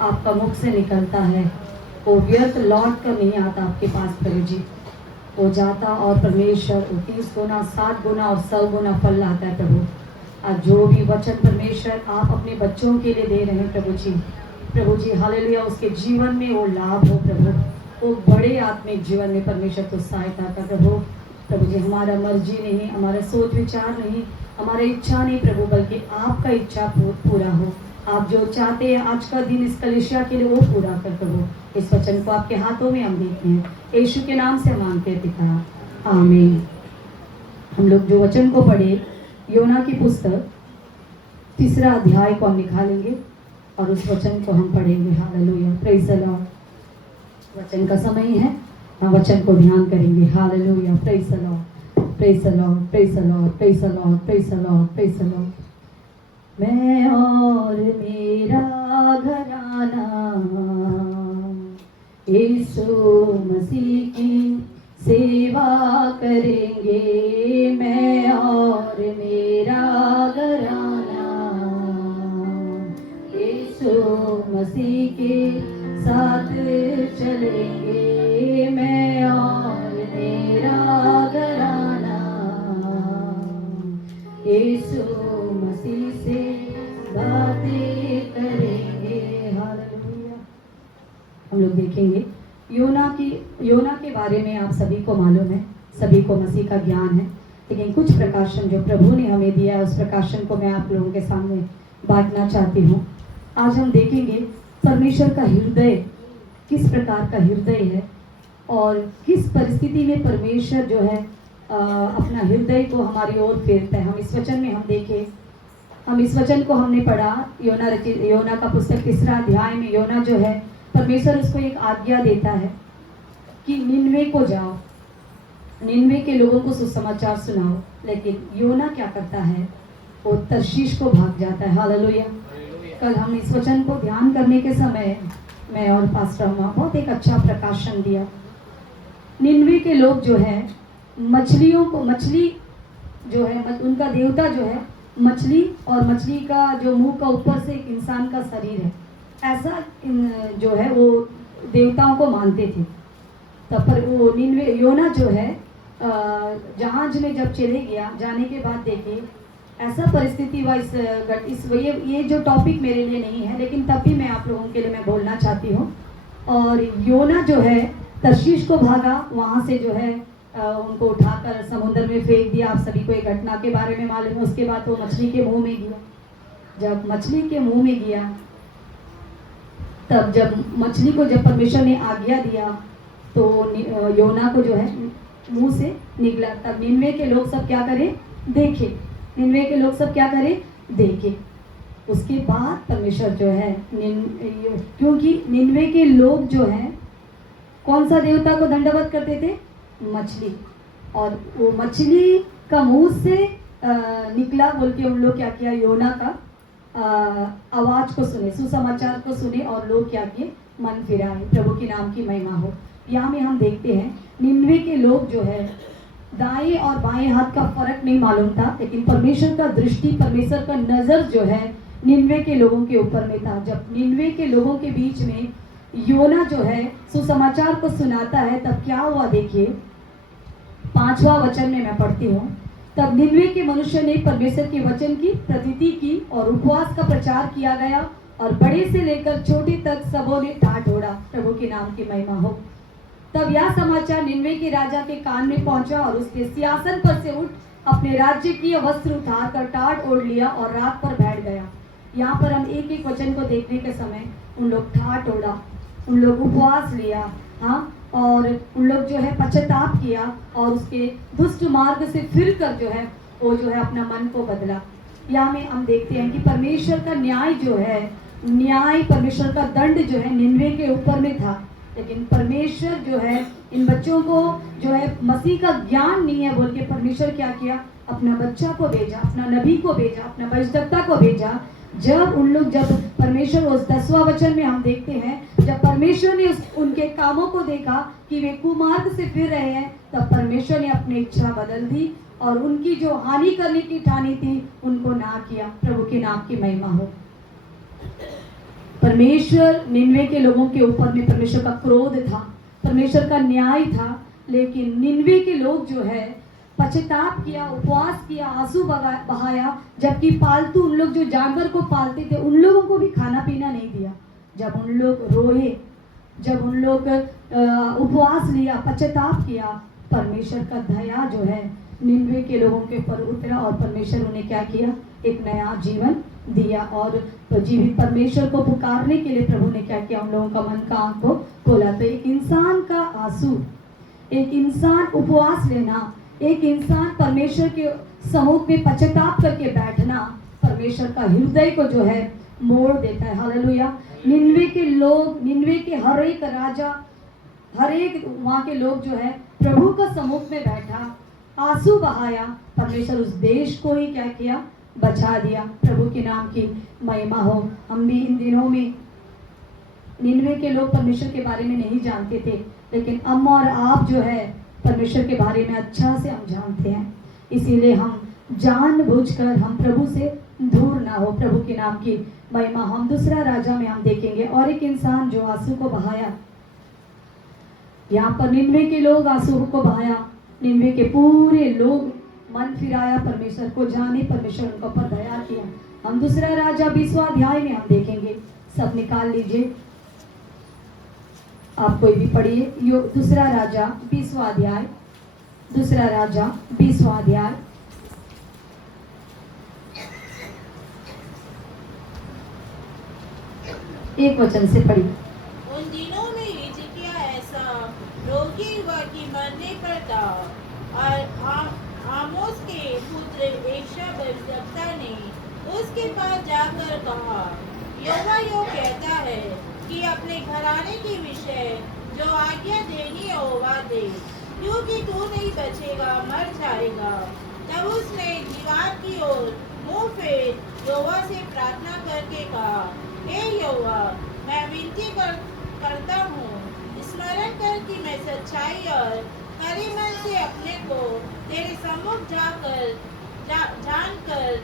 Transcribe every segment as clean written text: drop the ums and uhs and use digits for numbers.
आपका मुख से निकलता है वो व्यर्थ लौट कर नहीं आता आपके पास प्रभु जी। वो जाता और परमेश्वर 30 गुना 60 गुना और 100 गुना फल लाता है प्रभु। आज जो भी वचन परमेश्वर आप अपने बच्चों के लिए दे रहे हैं प्रभु जी हालेलुया, उसके जीवन में वो लाभ हो प्रभु, वो बड़े आत्मिक जीवन में परमेश्वर तो सहायता कर प्रभु जी। हमारा मर्जी नहीं, हमारा सोच विचार नहीं, हमारा इच्छा नहीं प्रभु, बल्कि आपका इच्छा पूरा हो। आप जो चाहते हैं आज का दिन इस कलीसिया के लिए वो पूरा कर प्रभु। इस वचन को आपके हाथों में हम देखते हैं, यीशु के नाम से मांगते हैं पिता, आमीन। हम लोग जो वचन को पढ़े योना की पुस्तक 3 अध्याय को हम निकालेंगे और उस वचन को हम पढ़ेंगे। Hallelujah, praise the Lord. वचन का समय है, हम वचन को ध्यान करेंगे। Hallelujah, praise the Lord, praise the Lord, praise the Lord, praise the Lord, praise the Lord, praise the Lord. मैं और मेरा घराना यीशु मसीह की सेवा करेंगे। मैं और मेरा घराना यीशु मसीह के साथ चलेंगे। मैं और मेरा घराना यीशु मसीह से बातें करेंगे। हालेलुया। हम लोग देखेंगे योना के बारे में आप सभी को मालूम है, सभी को मसीह का ज्ञान है, लेकिन कुछ प्रकाशन जो प्रभु ने हमें दिया है उस प्रकाशन को मैं आप लोगों के सामने बांटना चाहती हूँ। आज हम देखेंगे परमेश्वर का हृदय किस प्रकार का हृदय है और किस परिस्थिति में परमेश्वर जो है अपना हृदय को हमारी ओर फेरता है। हम इस वचन में हम देखें, हम इस वचन को हमने पढ़ा योना का पुस्तक 3 अध्याय में। योना जो है परमेश्वर उसको एक आज्ञा देता है कि निनवे को जाओ, निनवे के लोगों को सुसमाचार सुनाओ, लेकिन योना क्या करता है, वो तर्शीश को भाग जाता है। हालेलुया। कल हम इस वचन को ध्यान करने के समय मैं और पास्टर अम्मा बहुत एक अच्छा प्रकाशन दिया। निनवे के लोग जो है मछली जो है उनका देवता जो है मछली, और मछली का जो मुंह का ऊपर से एक इंसान का शरीर है, ऐसा जो है वो देवताओं को मानते थे। तब पर वो निनवे योना जो है जहाज में जब चले गया, जाने के बाद देखे ऐसा परिस्थिति हुआ ये जो टॉपिक मेरे लिए नहीं है, लेकिन तब भी मैं आप लोगों के लिए मैं बोलना चाहती हूँ। और योना जो है तर्शीश को भागा, वहाँ से जो है उनको उठाकर समुद्र में फेंक दिया। आप सभी को एक घटना के बारे में मालूम है। उसके बाद वो मछली के मुंह में गया। जब मछली के मुंह में गया, तब जब मछली को जब परमेश्वर ने आज्ञा दिया तो योना को जो है मुंह से निकला। तब निनवे के लोग सब क्या करें, देखे। निनवे के लोग सब क्या करें, देखे। उसके बाद परमेश्वर जो है क्योंकि निनवे के लोग जो हैं कौन सा देवता को दंडवत करते थे, मछली, और वो मछली का मुंह से निकला बोल के उन लोग क्या किया, योना का आवाज को सुने, सुसमाचार को सुने और लोग क्या किए, मन फिराए। प्रभु के नाम की महिमा हो। यहाँ में हम देखते हैं निनवे के लोग जो है दाएं और बाएं हाथ का फर्क नहीं मालूम था, लेकिन परमेश्वर का दृष्टि, परमेश्वर का नजर जो है निनवे के लोगों के ऊपर में था। जब निनवे के लोगों के बीच में योना जो है सुसमाचार को सुनाता है, तब क्या हुआ देखिए, 5वां वचन में मैं पढ़ती हूँ। तब निनवे के मनुष्य ने परमेश्वर के वचन की प्रतीति की और उपवास का प्रचार किया गया, और बड़े से लेकर छोटे तक सबों ने ठाठ ओढ़ा। प्रभु के नाम की महिमा हो। तब यह समाचार निनवे के राजा के कान में पहुंचा, और उसके सिंहासन पर से उठ अपने राज्य की वस्त्र उतार कर टाट ओढ़ लिया और रात पर बैठ गया। यहाँ पर हम एक एक वचन को देखने के समय उन लोग ठाट ओढ़ा, उन लोग उपवास लिया, हाँ, और उन लोग जो है पश्चाताप किया और उसके दुष्ट मार्ग से फिर कर जो है वो जो है अपना मन को बदला। यहाँ में हम देखते हैं कि परमेश्वर का न्याय जो है, न्याय परमेश्वर का दंड जो है निनवे के ऊपर में था, लेकिन परमेश्वर जो है इन बच्चों को जो है मसीह का ज्ञान नहीं है बोल के परमेश्वर क्या किया, अपना बच्चा को भेजा, अपना नबी को भेजा, अपना भविष्यद्वक्ता को भेजा। जब परमेश्वर उस 10वां वचन में हम देखते हैं, जब परमेश्वर ने उनके कामों को देखा कि वे कुमार्ग से फिर रहे हैं, तब परमेश्वर ने अपनी इच्छा बदल दी और उनकी जो हानि करने की ठानी थी उनको ना किया। प्रभु के नाम की महिमा हो। परमेश्वर निन्वे के लोगों के ऊपर में परमेश्वर का क्रोध था, परमेश्वर का न्याय था, लेकिन निन्वे के लोग जो है पश्चाताप किया, उपवास किया, आंसू बहाया, जबकि पालतू उन लोग जो जानवर को पालते थे उन लोगों को भी खाना पीना नहीं दिया। जब उन लोग रोए, जब उन लोग उपवास लिया, पश्चाताप किया, परमेश्वर का दया जो है निन्वे के लोगों के ऊपर उतरा और परमेश्वर उन्हें क्या किया, एक नया जीवन दिया। और जीवित परमेश्वर को पुकारने के लिए प्रभु ने क्या किया, उन लोगों का मन का आंख को खोला। तो एक इंसान का आंसू, एक इंसान उपवास लेना, एक इंसान परमेश्वर के समूह में पश्चाताप करके बैठना परमेश्वर का हृदय को जो है मोड़ देता है। हालेलुया। निन्वे के लोग, निन्वे के हर एक राजा, हर एक वहाँ के लोग जो है प्रभु का समूह में बैठा, आंसू बहाया, परमेश्वर उस देश को ही क्या किया, बचा दिया। प्रभु के नाम की महिमा हो। हम भी इन दिनों में, निन्वे के लोग परमेश्वर के बारे में नहीं जानते थे, लेकिन हम और आप जो है परमेश्वर के बारे में अच्छा से हम जानते हैं, इसीलिए हम जानबूझकर हम प्रभु से दूर ना हो। प्रभु के नाम की महिमा। हम दूसरा राजा में हम देखेंगे, और एक इंसान जो आंसू को बहाया, यहाँ पर निन्वे के लोग आंसू को बहाया, निन्वे के पूरे लोग मन फिराया परमेश्वर को जाने, परमेश्वर उनके ऊपर दया किया। हम दूसरा राजा 20वां अध्याय में हम देखेंगे, सब निकाल लीजिए, आप कोई भी पढ़िए। दूसरा राजा 20वां अध्याय, दूसरा राजा 20वां अध्याय, एक वचन से पढ़िए। उन दिनों में हिजकिय्याह ऐसा रोगी हुआ कि मरने पर था, और आमोस के पुत्र एशा भविष्यद्वक्ता ने उसके पास जाकर कहा, यहोवा यूँ कहता है कि अपने घराने के विषय जो आज्ञा देनी हो वह दे, क्योंकि तू नहीं बचेगा, मर जाएगा। तब उसने दीवार की ओर मुंह फेर यहोवा से प्रार्थना करके कहा, हे यहोवा, मैं विनती करता हूँ, स्मरण कर कि मैं सच्चाई और खरे मन से अपने को तेरे सम्मुख जानकर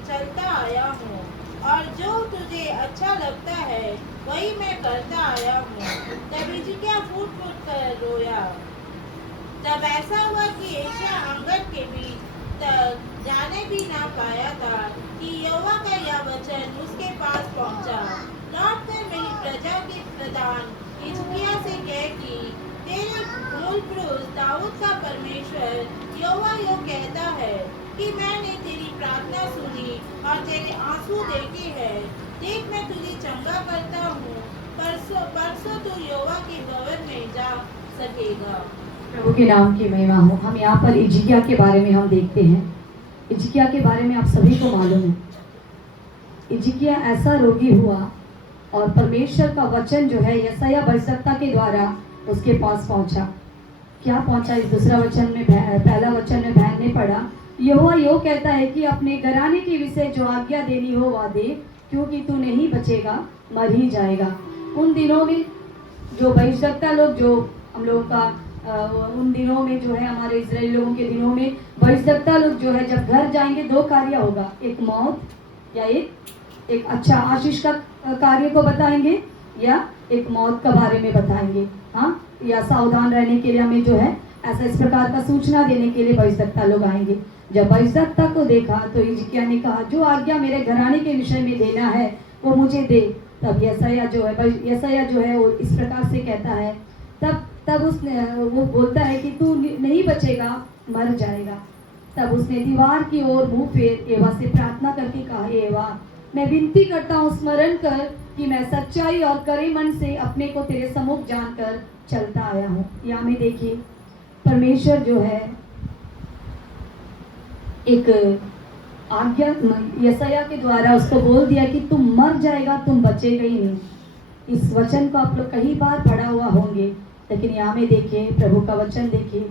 चलता आया हूँ, और जो तुझे अच्छा लगता है वही मैं करता आया हूँ। तब हिजकिय्याह फूट फूट कर रोया। तब ऐसा हुआ कि एशा आंगन के बीच तक जाने भी ना पाया था कि यहोवा का यह वचन उसके पास पहुंचा, लौटकर मेरी प्रजा के प्रधान हिजकिय्याह से कह कि तेरे मूल पुरुष दाऊद का परमेश्वर यहोवा यूँ कहता है कि मैंने तेरी प्रार्थना सुनी और तेरे आंसू देखे हैं। देख, मैं तुझे चंगा करता हूँ, परसों तू यहोवा के भवन में जा सकेगा। प्रभु के नाम की महिमा हो। हम यहाँ पर हिजकिय्याह के बारे में हम देखते हैं। हिजकिय्याह के बारे में आप सभी को मालूम है, हिजकिय्याह ऐसा रोगी हुआ और परमेश्वर का वचन जो है यशायाह भविष्यद्वक्ता के द्वारा उसके पास पहुंचा। क्या पहुंचा? इस दूसरा वचन में, पहला वचन में बहन ने पढ़ा, यहोवा यूँ कहता है कि अपने घराने के विषय जो आज्ञा देनी हो वह दे, क्योंकि तू नहीं बचेगा, मर ही जाएगा। उन दिनों में जो भविष्यद्वक्ता लोग, जो हम लोगों का उन दिनों में जो है, हमारे इजराइली लोगों के दिनों में भविष्यद्वक्ता लोग जो है जब घर जाएंगे दो कार्य होगा, एक मौत या एक अच्छा आशीष का कार्य को बताएंगे, या एक मौत के बारे में बताएंगे। हाँ, या सावधान रहने के लिए हमें जो है ऐसा इस प्रकार का सूचना देने के लिए भविष्यद्वक्ता लोग आएंगे। जब भविष्यद्वक्ता को देखा तो हिजकिय्याह ने कहा, जो आज्ञा मेरे घराने के विषय में देना है वो मुझे दे। तब यशायाह जो है वो इस प्रकार से कहता है, तब उसने वो बोलता है कि तू नहीं बचेगा, मर जाएगा। तब उसने दीवार की ओर मुंह फेर एवा से प्रार्थना करके कहा, एवा, मैं विनती करता हूँ, स्मरण कर कि मैं सच्चाई और करे मन से अपने को तेरे सम्मुख जानकर चलता आया हूँ। यहाँ में देखिए, परमेश्वर जो है एक आज्ञा यशायाह के द्वारा उसको बोल दिया कि तुम मर जाएगा, तुम बचेगा ही नहीं। इस वचन को आप लोग कई बार पढ़ा हुआ होंगे, लेकिन यहाँ में देखिए, प्रभु का वचन देखिए,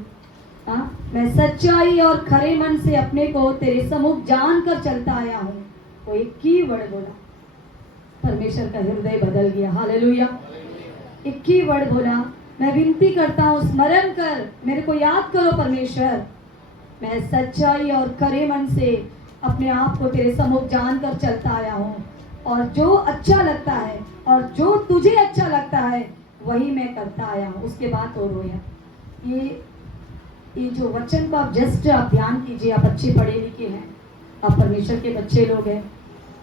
हाँ, मैं सच्चाई और खरे मन से अपने को तेरे सम्मुख जानकर चलता आया हूँ। वो एक ही वर्ड बोला, परमेश्वर का हृदय बदल गया। हालेलुया। एक ही वर्ड बोला, मैं विनती करता हूँ, स्मरण कर, मेरे को याद करो परमेश्वर, मैं सच्चाई और खरे मन से अपने आप को तेरे सम्मुख जानकर चलता आया हूँ। और जो अच्छा लगता है और जो तुझे अच्छा लगता है वही मैं करता आया हूँ। उसके बाद वो रोया। ये जो वचन को आप जस्ट आप ध्यान कीजिए। आप अच्छे पढ़े लिखे हैं, आप परमेश्वर के बच्चे लोग हैं,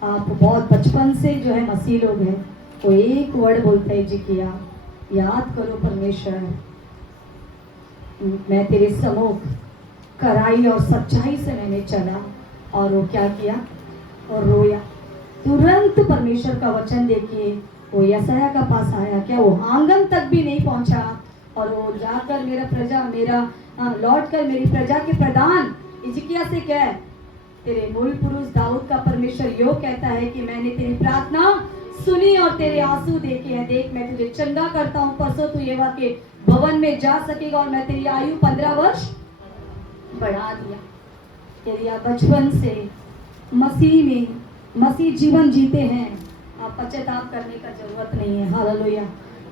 आप बहुत बचपन से जो है मसीह लोग हैं। वो एक वर्ड बोलता है जिकिया, याद करो परमेश्वर, मैं तेरे सम्मुख कराई और सच्चाई से मैंने चला। और वो क्या किया? और रोया। तुरंत परमेश्वर का वचन देखिए, वो यशायाह का पास आया, क्या वो आंगन तक भी नहीं पहुंचा। और वो जाकर लौट कर मेरी प्रजा के प्रधान हिजकिय्याह से कह, तेरे मूल पुरुष दाऊद का परमेश्वर यो कहता है कि मैंने तेरी प्रार्थना सुनी और तेरे आंसू देखे हैं। देख, मैं तुझे चंगा करता हूँ, परसों तू यहोवा के भवन में जा सकेगा और मैं तेरी आयु 15 वर्ष बढ़ा दिया। यदि आप बचपन से मसीह जीवन जीते हैं, आप पश्चाताप करने का जरूरत नहीं है। हालेलुया।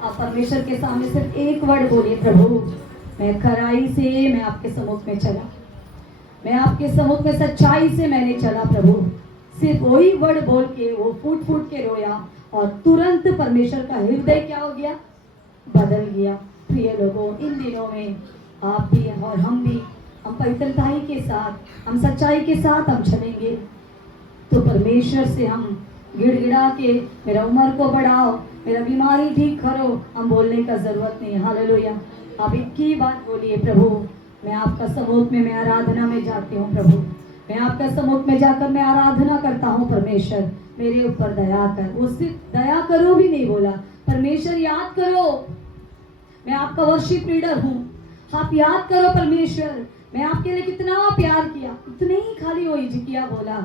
आप परमेश्वर के सामने सिर्फ एक वर्ड बोलिए, प्रभु मैं खराई से मैं आपके सम्मुख में चला, मैं आपके सम्मुख में सच्चाई से मैंने चला। प्रभु सिर्फ वही वर्ड बोल के वो फूट फूट के रोया और तुरंत परमेश्वर का हृदय क्या हो गया? बदल गया। प्रिय लोगों, इन दिनों में आप भी और हम भी, हम पवित्रताई के साथ, हम सच्चाई के साथ हम चलेंगे तो परमेश्वर से हम गिड़गिड़ा के मेरा उम्र को बढ़ाओ, मेरा बीमारी ठीक करो, हम बोलने का जरूरत नहीं है। हालेलुया। आप एक ही बात बोलिए, प्रभु मैं आपका सम्मुख में मैं आराधना में जाती हूँ। प्रभु मैं आपका सम्मुख में जाकर मैं आराधना करता हूँ। परमेश्वर मेरे ऊपर दया कर। वो सिर्फ दया करो भी नहीं बोला, परमेश्वर याद करो मैं आपका वर्शिप लीडर हूँ, आप याद करो परमेश्वर मैं आपके लिए कितना प्यार किया। इतने ही खाली वो हिजकिय्याह बोला,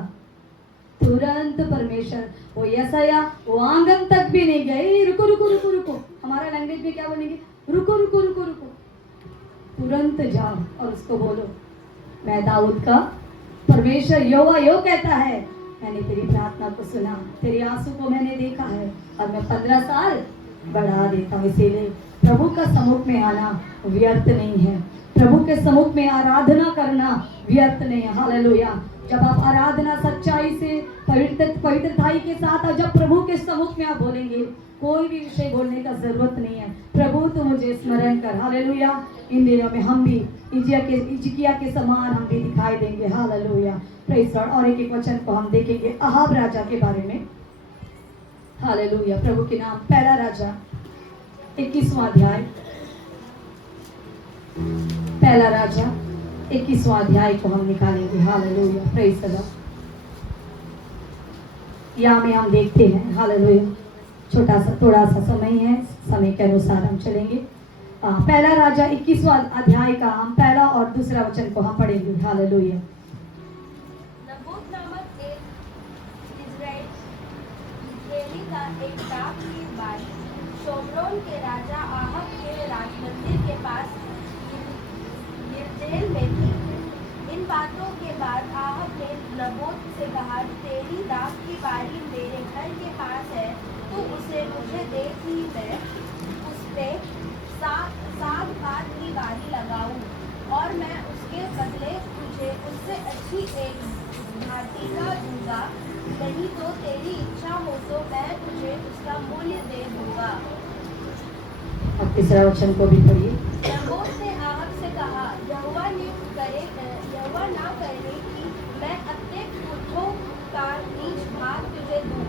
तुरंत परमेश्वर वो यशायाह वो आंगन तक भी नहीं गए। रुको रुको रुको रुको, हमारा लैंग्वेज में क्या बोलेंगे? रुको रुको रुको रुको। तुरंत जाओ और उसको बोलो, मैं दाऊद का परमेश्वर यहोवा यो कहता है, मैंने तेरी प्रार्थना को सुना, तेरी आंसू को मैंने देखा है और मैं 15 साल बढ़ा देता हूँ। इसीलिए प्रभु का सम्मुख में आना व्यर्थ नहीं है, प्रभु के सम्मुख में आराधना करना व्यर्थ नहीं है। हालेलुया। जब आप आराधना सच्चाई से पवित्रताई के साथ और जब प्रभु के सम्मुख में आप बोलेंगे, कोई भी विषय बोलने का जरूरत नहीं है, प्रभु तो मुझे स्मरण कर। हालेलुया। इन दिनों में हम भी हिजकिय्याह के समान हम भी दिखाई देंगे। हालेलुया। Praise God. और एक वचन को हम देखेंगे अहाब राजा के बारे में। हालेलुया। प्रभु के नाम। पहला राजा 21वां अध्याय, पहला राजा 21वां अध्याय को हम निकालेंगे। हालेलुया। Praise God. यहाँ में हम देखते हैं, हालेलुया, थोड़ा सा समय है, समय के अनुसार हम चलेंगे। पहला राजा 21वां अध्याय का हम पहला और दूसरा वचन को हम पढ़ेंगे। हालेलुया। नबूत नामक एक इज़राइली का एक डाक की बारी शोम्रोन के राजा आहब के राजमंदिर के पास यिज्रेल में थी। इन बातों के बाद आहब ने नबूत से कहा, तेरी डाक की बारी मेरे घर के पास है, तू उसे मुझे दे कि मैं उस पे 7 बार की बारी लगाऊं और मैं उसके बदले तुझे उससे अच्छी एक भाटिका दूंगा, नहीं तो तेरी इच्छा हो तो मैं तुझे उसका मूल्य दे दूंगा। अब तीसरा वचन को भी पढ़िए। नबूत ने आहब से कहा, यहोवा ना करे कि मैं अपने पुरखों का नीच भाग तुझे दूं।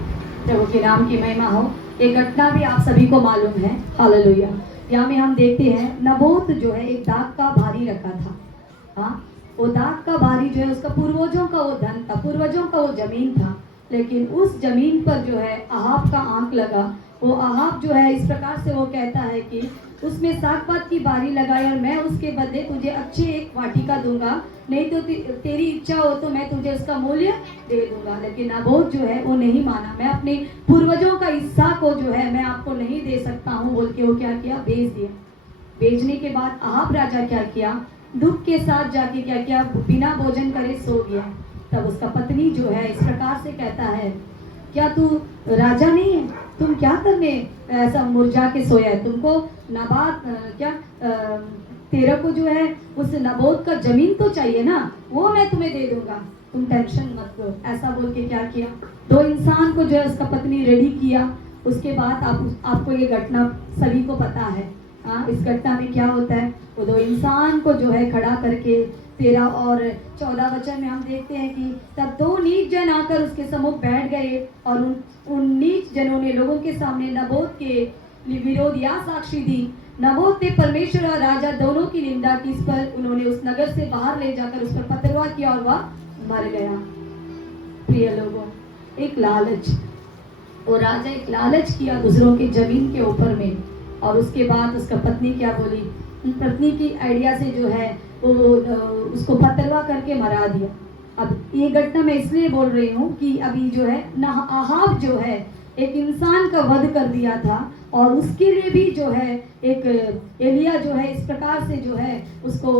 प्रभु के नाम की महिमा हो। ये घटना भी आप सभी को मालूम है। हालेलुया। यहाँ में हम देखते हैं नबूत जो है एक दाग का भारी रखा था। हाँ, वो दाग का भारी जो है उसका पूर्वजों का वो धन था, पूर्वजों का वो जमीन था। लेकिन उस जमीन पर जो है अहाब का आंख लगा। वो अहाब जो है इस प्रकार से वो कहता है कि उसमें सागपात की बारी लगाई और मैं उसके बदले तुझे अच्छे एक वाटिका दूंगा, नहीं तो तेरी इच्छा हो तो मैं तुझे उसका मूल्य दे दूंगा। लेकिन नबूत जो है वो नहीं माना, मैं अपने पूर्वजों का हिस्सा को जो है मैं आपको नहीं दे सकता हूँ बोल के वो क्या किया? बेच दिया। बेचने के बाद अहाब राजा क्या किया? दुख के साथ जाके क्या किया? बिना भोजन करे सो गया। तब उसका पत्नी जो है इस प्रकार से कहता है, क्या तू राजा नहीं है? तुम क्या करने ऐसा मुरझा के सोया है? तुमको नबात तेरे को जो है उस नबूत का जमीन तो चाहिए ना, वो मैं तुम्हें दे दूंगा। तुम टेंशन मत लो, ऐसा बोल के क्या किया, दो इंसान को जो है उसका पत्नी रेडी किया। उसके बाद आपको ये घटना सभी को पता है। हाँ, इस घटना में क्या होता है, वो दो इंसान को जो है खड़ा करके 13 और 14 वचन में हम देखते हैं कि तब दो नीच जन आकर उसके सम्मुख बैठ गए और उन नीच जनों ने लोगों के सामने नबोत के विरोध या साक्षी दी। नबोत ने परमेश्वर और राजा दोनों की निंदा की। इस पर उन्होंने उस नगर से बाहर ले जाकर उस पर पथरवा किया और वह मर गया। प्रिय लोगों, एक लालच, वो राजा एक लालच किया दूसरों की जमीन के ऊपर में, और उसके बाद उसका पत्नी क्या बोली, पत्नी की आइडिया से जो है वो उसको पथरवा करके मरा दिया। अब ये घटना मैं इसलिए बोल रही हूँ कि अभी जो है आहाब जो है एक इंसान का वध कर दिया था, और उसके लिए भी जो है एक एलिया जो है इस प्रकार से जो है उसको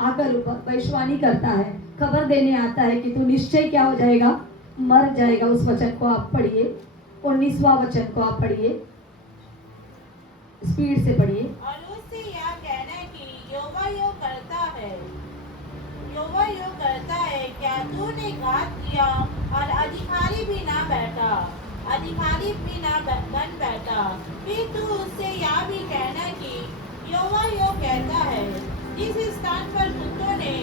आकर भविष्यवाणी करता है, खबर देने आता है कि तू निश्चय क्या हो जाएगा, मर जाएगा। उस वचन को आप पढ़िए, 19वां वचन को आप पढ़िए, स्पीड से पढ़िए। और उससे यह कहना कि यहोवा यो करता है, यहोवा यो करता है, क्या तूने घात किया और अधिकारी भी ना बैठा, अधिकारी भी ना बन बैठा। फिर तू उससे यह भी कहना कि यहोवा यो कहता है, जिस स्थान पर कुत्तों ने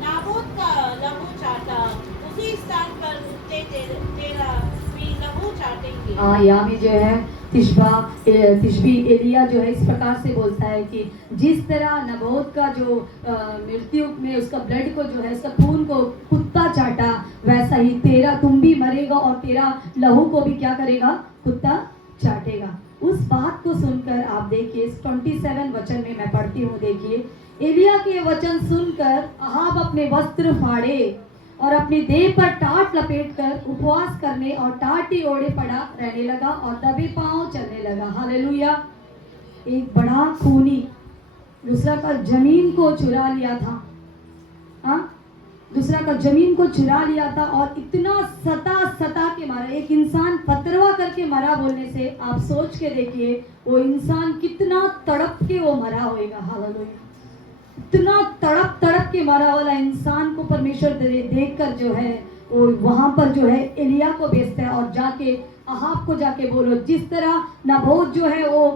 नाबोत का लहू चाटा, उसी स्थान पर कुत्ते तेरा भी लहू चाटेंगे। यहाँ में जो है तिशबी एलिया जो है इस प्रकार से बोलता है कि जिस तरह नबोत का जो मृत्यु में उसका ब्लड को जो है उसका खून को कुत्ता चाटा, वैसा ही तेरा तुम भी मरेगा और तेरा लहू को भी क्या करेगा, कुत्ता चाटेगा। उस बात को सुनकर आप देखिए 27 वचन में मैं पढ़ती हूँ, देखिए, एलिया के वचन सुनकर अहाब अपने वस्त्र फाड़े और अपनी देह पर टाट लपेटकर उपवास करने और टाटी ओढ़े पड़ा रहने लगा और दबे पांव चलने लगा। हालेलुया। एक बड़ा खूनी दूसरा का जमीन को चुरा लिया था, हाँ, दूसरा का जमीन को चुरा लिया था, और इतना सता के मारा, एक इंसान पथरवा करके मरा बोलने से आप सोच के देखिए वो इंसान कितना तड़प के वो मरा होएगा। हालेलुया। इतना तड़प के मारा वाला इंसान को परमेश्वर देखकर जो है वो वहां पर जो है एलिया को भेजता है और जाके अहाब को जाके बोलो, जिस तरह नबोत जो है वो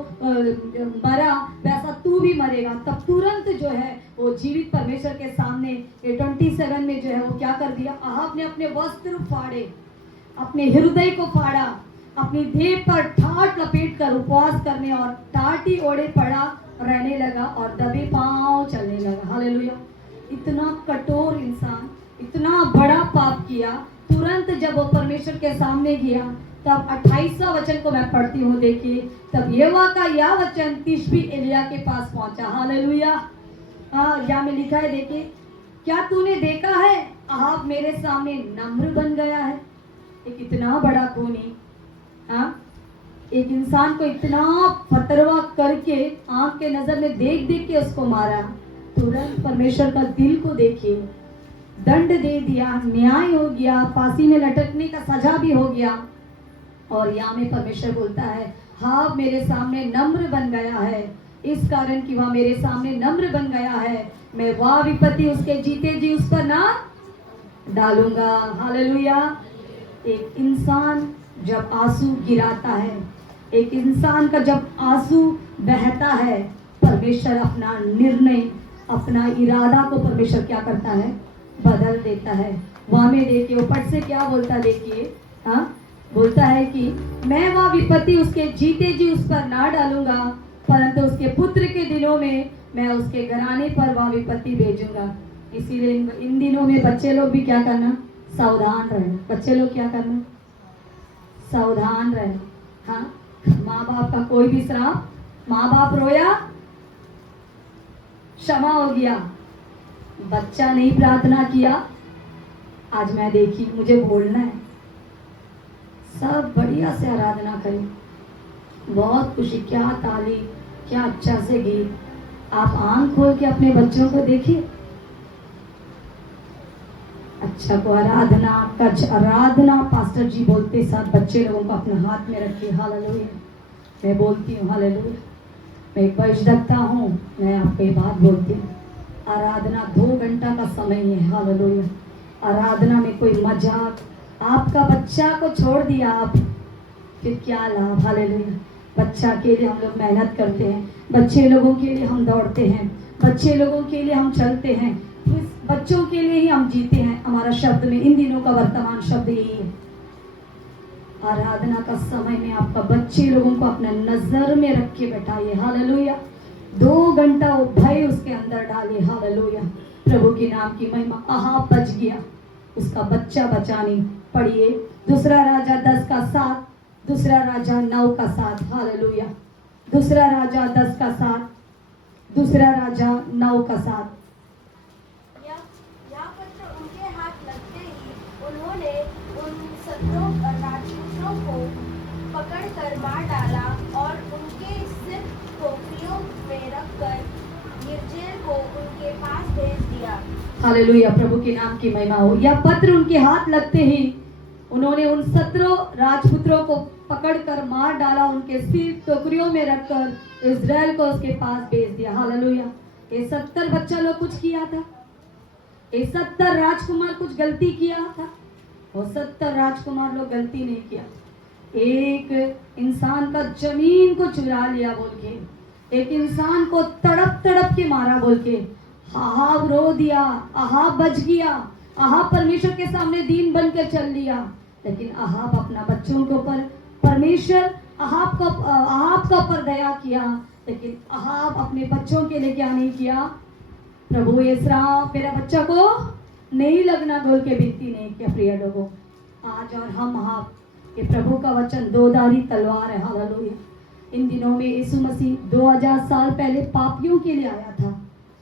मरा वैसा तू भी मरेगा। तब तुरंत जो है वो जीवित परमेश्वर के सामने 27 में जो है वो क्या कर दिया, अहाब ने अपने वस्त्र फाड़े, अपने हृदय को फाड़ा, अपनी देह पर ठाट लपेट कर उपवास करने और टाटी ओढ़े पड़ा रहने लगा और दबे पांव चलने लगा। हालेलुया। इतना कठोर इंसान, इतना बड़ा पाप किया, तुरंत जब वो परमेश्वर के सामने गया, तब 28वां वचन को मैं पढ़ती हूँ, देखिए, तब यहोवा का यह वचन तिशबी एलिया के पास पहुंचा। हालेलुया। यहाँ में लिखा है, देखिए, क्या तूने देखा है अहाब मेरे सामने नम्र बन गया है। एक इतना बड़ा खूनी, हाँ, एक इंसान को इतना फतरवा करके आंख के नजर में देख के उसको मारा, तुरंत परमेश्वर का दिल को देखिए, दंड दे दिया, न्याय हो गया, फांसी में लटकने का सजा भी हो गया। और यहाँ में परमेश्वर बोलता है, हाँ, मेरे सामने नम्र बन गया है, इस कारण कि वह मेरे सामने नम्र बन गया है, मैं वह विपत्ति उसके जीते जी उस पर ना डालूंगा। हालेलुया। एक इंसान जब आंसू गिराता है, एक इंसान का जब आंसू बहता है, परमेश्वर अपना निर्णय, अपना इरादा को परमेश्वर क्या करता है, बदल देता है। वहां में देखिए ऊपर से क्या बोलता, देखिए, हाँ, बोलता है कि मैं वह विपत्ति उसके जीते जी उस पर ना डालूंगा, परंतु उसके पुत्र के दिनों में मैं उसके घराने पर वह विपत्ति भेजूंगा। इसीलिए इन दिनों में बच्चे लोग भी क्या करना, सावधान रहना। बच्चे लोग क्या करना, सावधान रहना। हाँ, माँ बाप का कोई भी श्राप, माँ बाप रोया, क्षमा हो गया, बच्चा नहीं प्रार्थना किया, आज मैं देखी, मुझे बोलना है, सब बढ़िया से आराधना करें, बहुत खुशी, क्या ताली, क्या अच्छा से गीत। आप आंख खोल के अपने बच्चों को देखिए, अच्छा को आराधना पास्टर जी बोलते साथ बच्चे लोगों को अपने हाथ में रखिए। हालेलुया। मैं बोलती हूँ हालेलुया, मैं एक बजदक्ता हूँ, मैं आपको ये बात बोलती हूँ, आराधना 2 घंटा का समय है। हालेलुया। आराधना में कोई मजाक, आपका बच्चा को छोड़ दिया आप, फिर क्या लाभ। हालेलुया। बच्चा के लिए हम लोग मेहनत करते हैं, बच्चे लोगों के लिए हम दौड़ते हैं, बच्चे लोगों के लिए हम चलते हैं, इस बच्चों के लिए ही हम जीते हैं। हमारा शब्द में इन दिनों का वर्तमान शब्द यही है। आराधना का समय में आपका बच्चे लोगों को अपने नजर में रख के बैठाइए। हालेलुया। 2 घंटा वो भय उसके अंदर डालिए। हालेलुया। प्रभु के नाम की महिमा। अहाब बच गया, उसका बच्चा बचा नहीं। पढ़िए दूसरा राजा 10:7, दूसरा राजा 9:7। हालेलुया। दूसरा राजा 10:7, दूसरा राजा 9:7। यह पत्र उनके हाथ लगते ही उन्होंने उन 17 राजपुत्रों को पकड़कर मार डाला और उनके सिर टोकरियों में रखकर यिर्जेल को उनके पास भेज दिया। हालेलुया। प्रभु के नाम की महिमा हो। यह पत्र उनके हाथ लगते ही उन्होंने उन 17 राजपुत्रों को पकड़कर मार डाला, उनके सिर टोकरियों में रखकर इज़राइल को उसके पास भेज दिया। हालेलुया। ये 70 बच्चा लोग कुछ किया था, ये 70 राजकुमार कुछ गलती किया था? वो 70 राजकुमार लोग गलती नहीं किया। एक इंसान का जमीन को चुरा लिया बोल के, एक इंसान को तड़प तड़प के मारा बोल के, अहाब रो दिया, अहाब बच गया, अहाब परमेश्वर के सामने दीन बनकर चल लिया। लेकिन अहाब अपना बच्चों के ऊपर, परमेश्वर अहाब का ऊपर दया किया, लेकिन अहाब अपने बच्चों के लिए क्या नहीं किया? प्रभु इसराफ मेरा बच्चा को नहीं लगना बोल के विनती नहीं किया। प्रिय लोगों, आज और हम अहाब, ये प्रभु का वचन 2 धारी तलवार है। हालेलुया। इन दिनों में यीशु मसीह 2000 साल पहले पापियों के लिए आया था,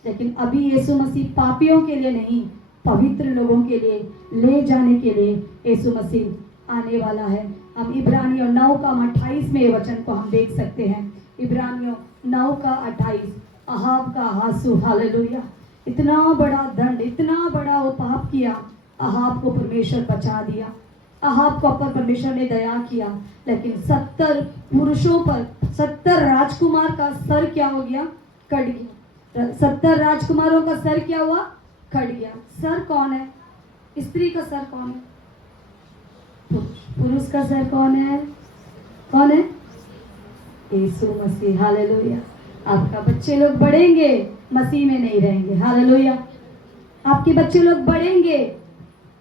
लेकिन अभी यीशु मसीह पापियों के लिए नहीं, पवित्र लोगों के लिए ले जाने के लिए यीशु मसीह आने वाला है। हम इब्रानियों 9:28 में ये वचन को हम देख सकते हैं। इब्रानियों 9:28, अहाब का आंसू। हालेलुया। इतना बड़ा दंड, इतना बड़ा वो पाप किया, अहाब को परमेश्वर बचा दिया, अहाब को ऊपर परमेश्वर ने दया किया। लेकिन 70 पुरुषों पर, 70 राजकुमार का सर क्या हो गया? कट गया। 70 राजकुमारों का सर क्या हुआ? कट गया। सर कौन है? स्त्री का सर कौन है? पुरुष का सर कौन है? कौन है? यीशु मसीह। हालेलुया। आपका बच्चे लोग बढ़ेंगे, मसीह में नहीं रहेंगे। हालेलुया। आपके बच्चे लोग बढ़ेंगे,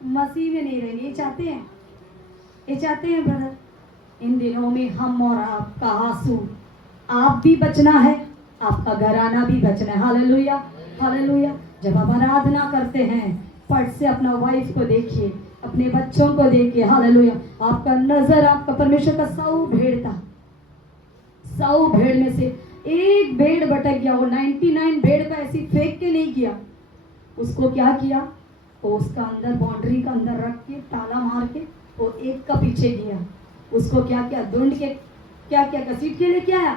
मसीह में नहीं रहेंगे। ये चाहते हैं, ये चाहते हैं ब्रदर। इन दिनों में हम और आपका आंसू, आप भी बचना है, आपका घराना भी बचना है। हालेलुया। हालेलुया। जब आप आराधना करते हैं, पट से अपना वाइफ को देखिए, अपने बच्चों को देखिए। हालेलुया। आपका नजर, आपका परमेश्वर का 100 भेड़ था, 100 भेड़ में से एक भेड़ भटक गया। वो 99 भेड़ का ऐसी फेंक के नहीं किया, उसको क्या किया? वो उसका अंदर, बाउंड्री का अंदर रख के ताला मार के वो एक का पीछे गया। उसको क्या किया? ढूंढ के क्या किया? घसीट के लेके आया,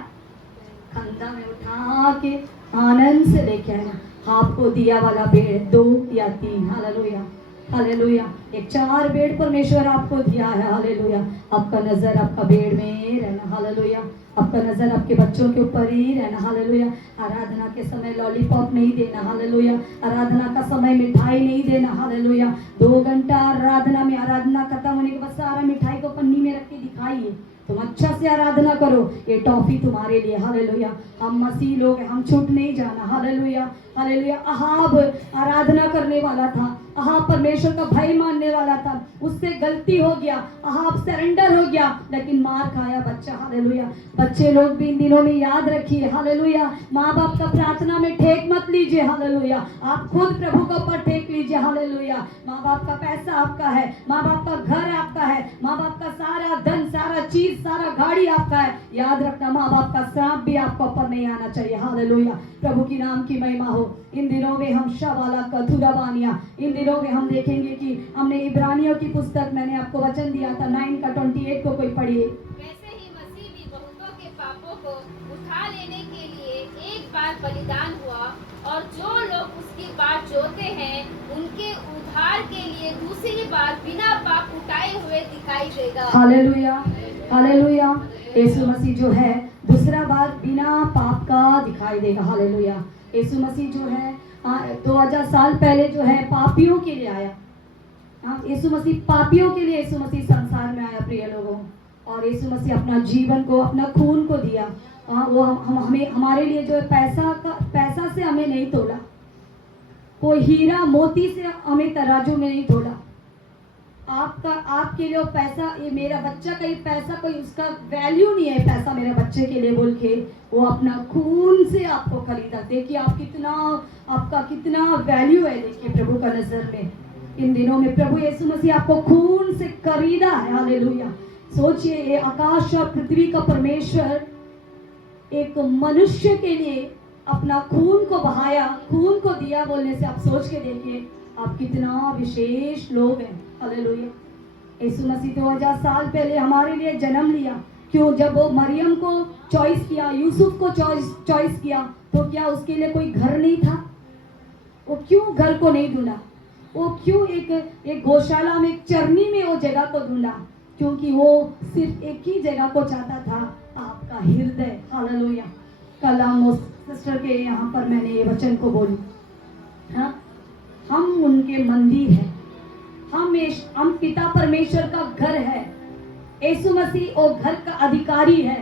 कंधा में उठा के आनंद से लेके आया। आपको दिया वाला भेड़ 2 या 3। हालेलुया। हालेलुया। एक 4 भेड़ परमेश्वर आपको दिया है। हालेलुया। आपका नजर आपका भेड़ में रहना। हालेलुया। आपका नजर आपके बच्चों के ऊपर ही रहना। हालेलुया। आराधना के समय लॉलीपॉप नहीं देना। हालेलुया। आराधना का समय मिठाई नहीं देना। हालेलुया। 2 घंटा आराधना में, आराधना खत्म होने के बाद सारा मिठाई को पन्नी में रख के दिखाइए, तुम अच्छा से आराधना करो, ये टॉफी तुम्हारे लिए। हालेलुया। हम मसीह लोग हैं, हम छूट नहीं जाना। हालेलुया। हालेलुया। अहाब आराधना करने वाला था, अहाब परमेश्वर का भय मानने वाला था, उससे गलती हो गया, अहाब सरेंडर हो गया, लेकिन मार खाया बच्चा। हालेलुया। बच्चे लोग भी इन दिनों में याद रखिए। हालेलुया। माँ बाप का प्रार्थना में ठेक मत लीजिए। हालेलुया। आप खुद प्रभु के ऊपर ठेक लीजिए। हालेलुया। माँ बाप का पैसा आपका है, माँ बाप का घर आपका है, माँ बाप का सारा धन, सारा चीज, सारा गाड़ी आपका है। याद रखना, माँ बाप का श्राप भी आपको ऊपर नहीं आना चाहिए। हालेलुया। प्रभु की नाम की महिमा हो। इन दिनों में हम शवाला कथुरा बानिया, इन दिनों में हम देखेंगे कि हमने इब्रानियों की पुस्तक, मैंने आपको वचन दिया था 9:28 को कोई पढ़िए। वैसे ही मसीह भी बहुतों के पापों को उठा लेने के लिए एक बार बलिदान हुआ, और जो लोग उसकी बाट जोते हैं उनके उद्धार के लिए दूसरी बार बिना पाप उठाए हुए दिखाई देगा। हालेलुया। हालेलुया। यीशु मसीह जो है दूसरा बार बिना पाप का दिखाई देगा। हालेलुया। यीशु मसीह जो है 2000 साल पहले जो है पापियों के लिए आया, हाँ, यीशु मसीह पापियों के लिए यीशु मसीह संसार में आया प्रिय लोगों, और यीशु मसीह अपना जीवन को, अपना खून को दिया। वो हमें, हमारे लिए जो है पैसा से हमें नहीं तोला, कोई हीरा मोती से हमें तराजू में नहीं तोला। आपके लिए वो पैसा, ये मेरा बच्चा का, ये पैसा कोई उसका वैल्यू नहीं है, पैसा मेरे बच्चे के लिए बोल के वो अपना खून से आपको खरीदा। देखिए आप कितना, आपका कितना वैल्यू है, देखिए प्रभु का नजर में। इन दिनों में प्रभु यीशु मसीह आपको खून से खरीदा है। हालेलुया। सोचिए, ये आकाश और पृथ्वी का परमेश्वर एक मनुष्य के लिए अपना खून को बहाया, खून को दिया बोलने से आप सोच के देखिए आप कितना विशेष लोग हैं। हालेलुया। यीशु मसीह 2000 साल पहले हमारे लिए जन्म लिया। क्यों? जब वो मरियम को चॉइस किया, यूसुफ को चॉइस किया, तो क्या उसके लिए कोई घर नहीं था? वो क्यों घर को नहीं ढूंढा? वो क्यों एक गौशाला में, एक चरनी में वो जगह को ढूंढा? क्योंकि वो सिर्फ एक ही जगह को चाहता था, आपका हृदय। हालेलुया। कल हम सिस्टर के यहाँ पर मैंने ये वचन को बोली, हाँ, हम उनके मंदिर हैं, हम पिता परमेश्वर का घर है। यीशु मसीह वो घर का अधिकारी है।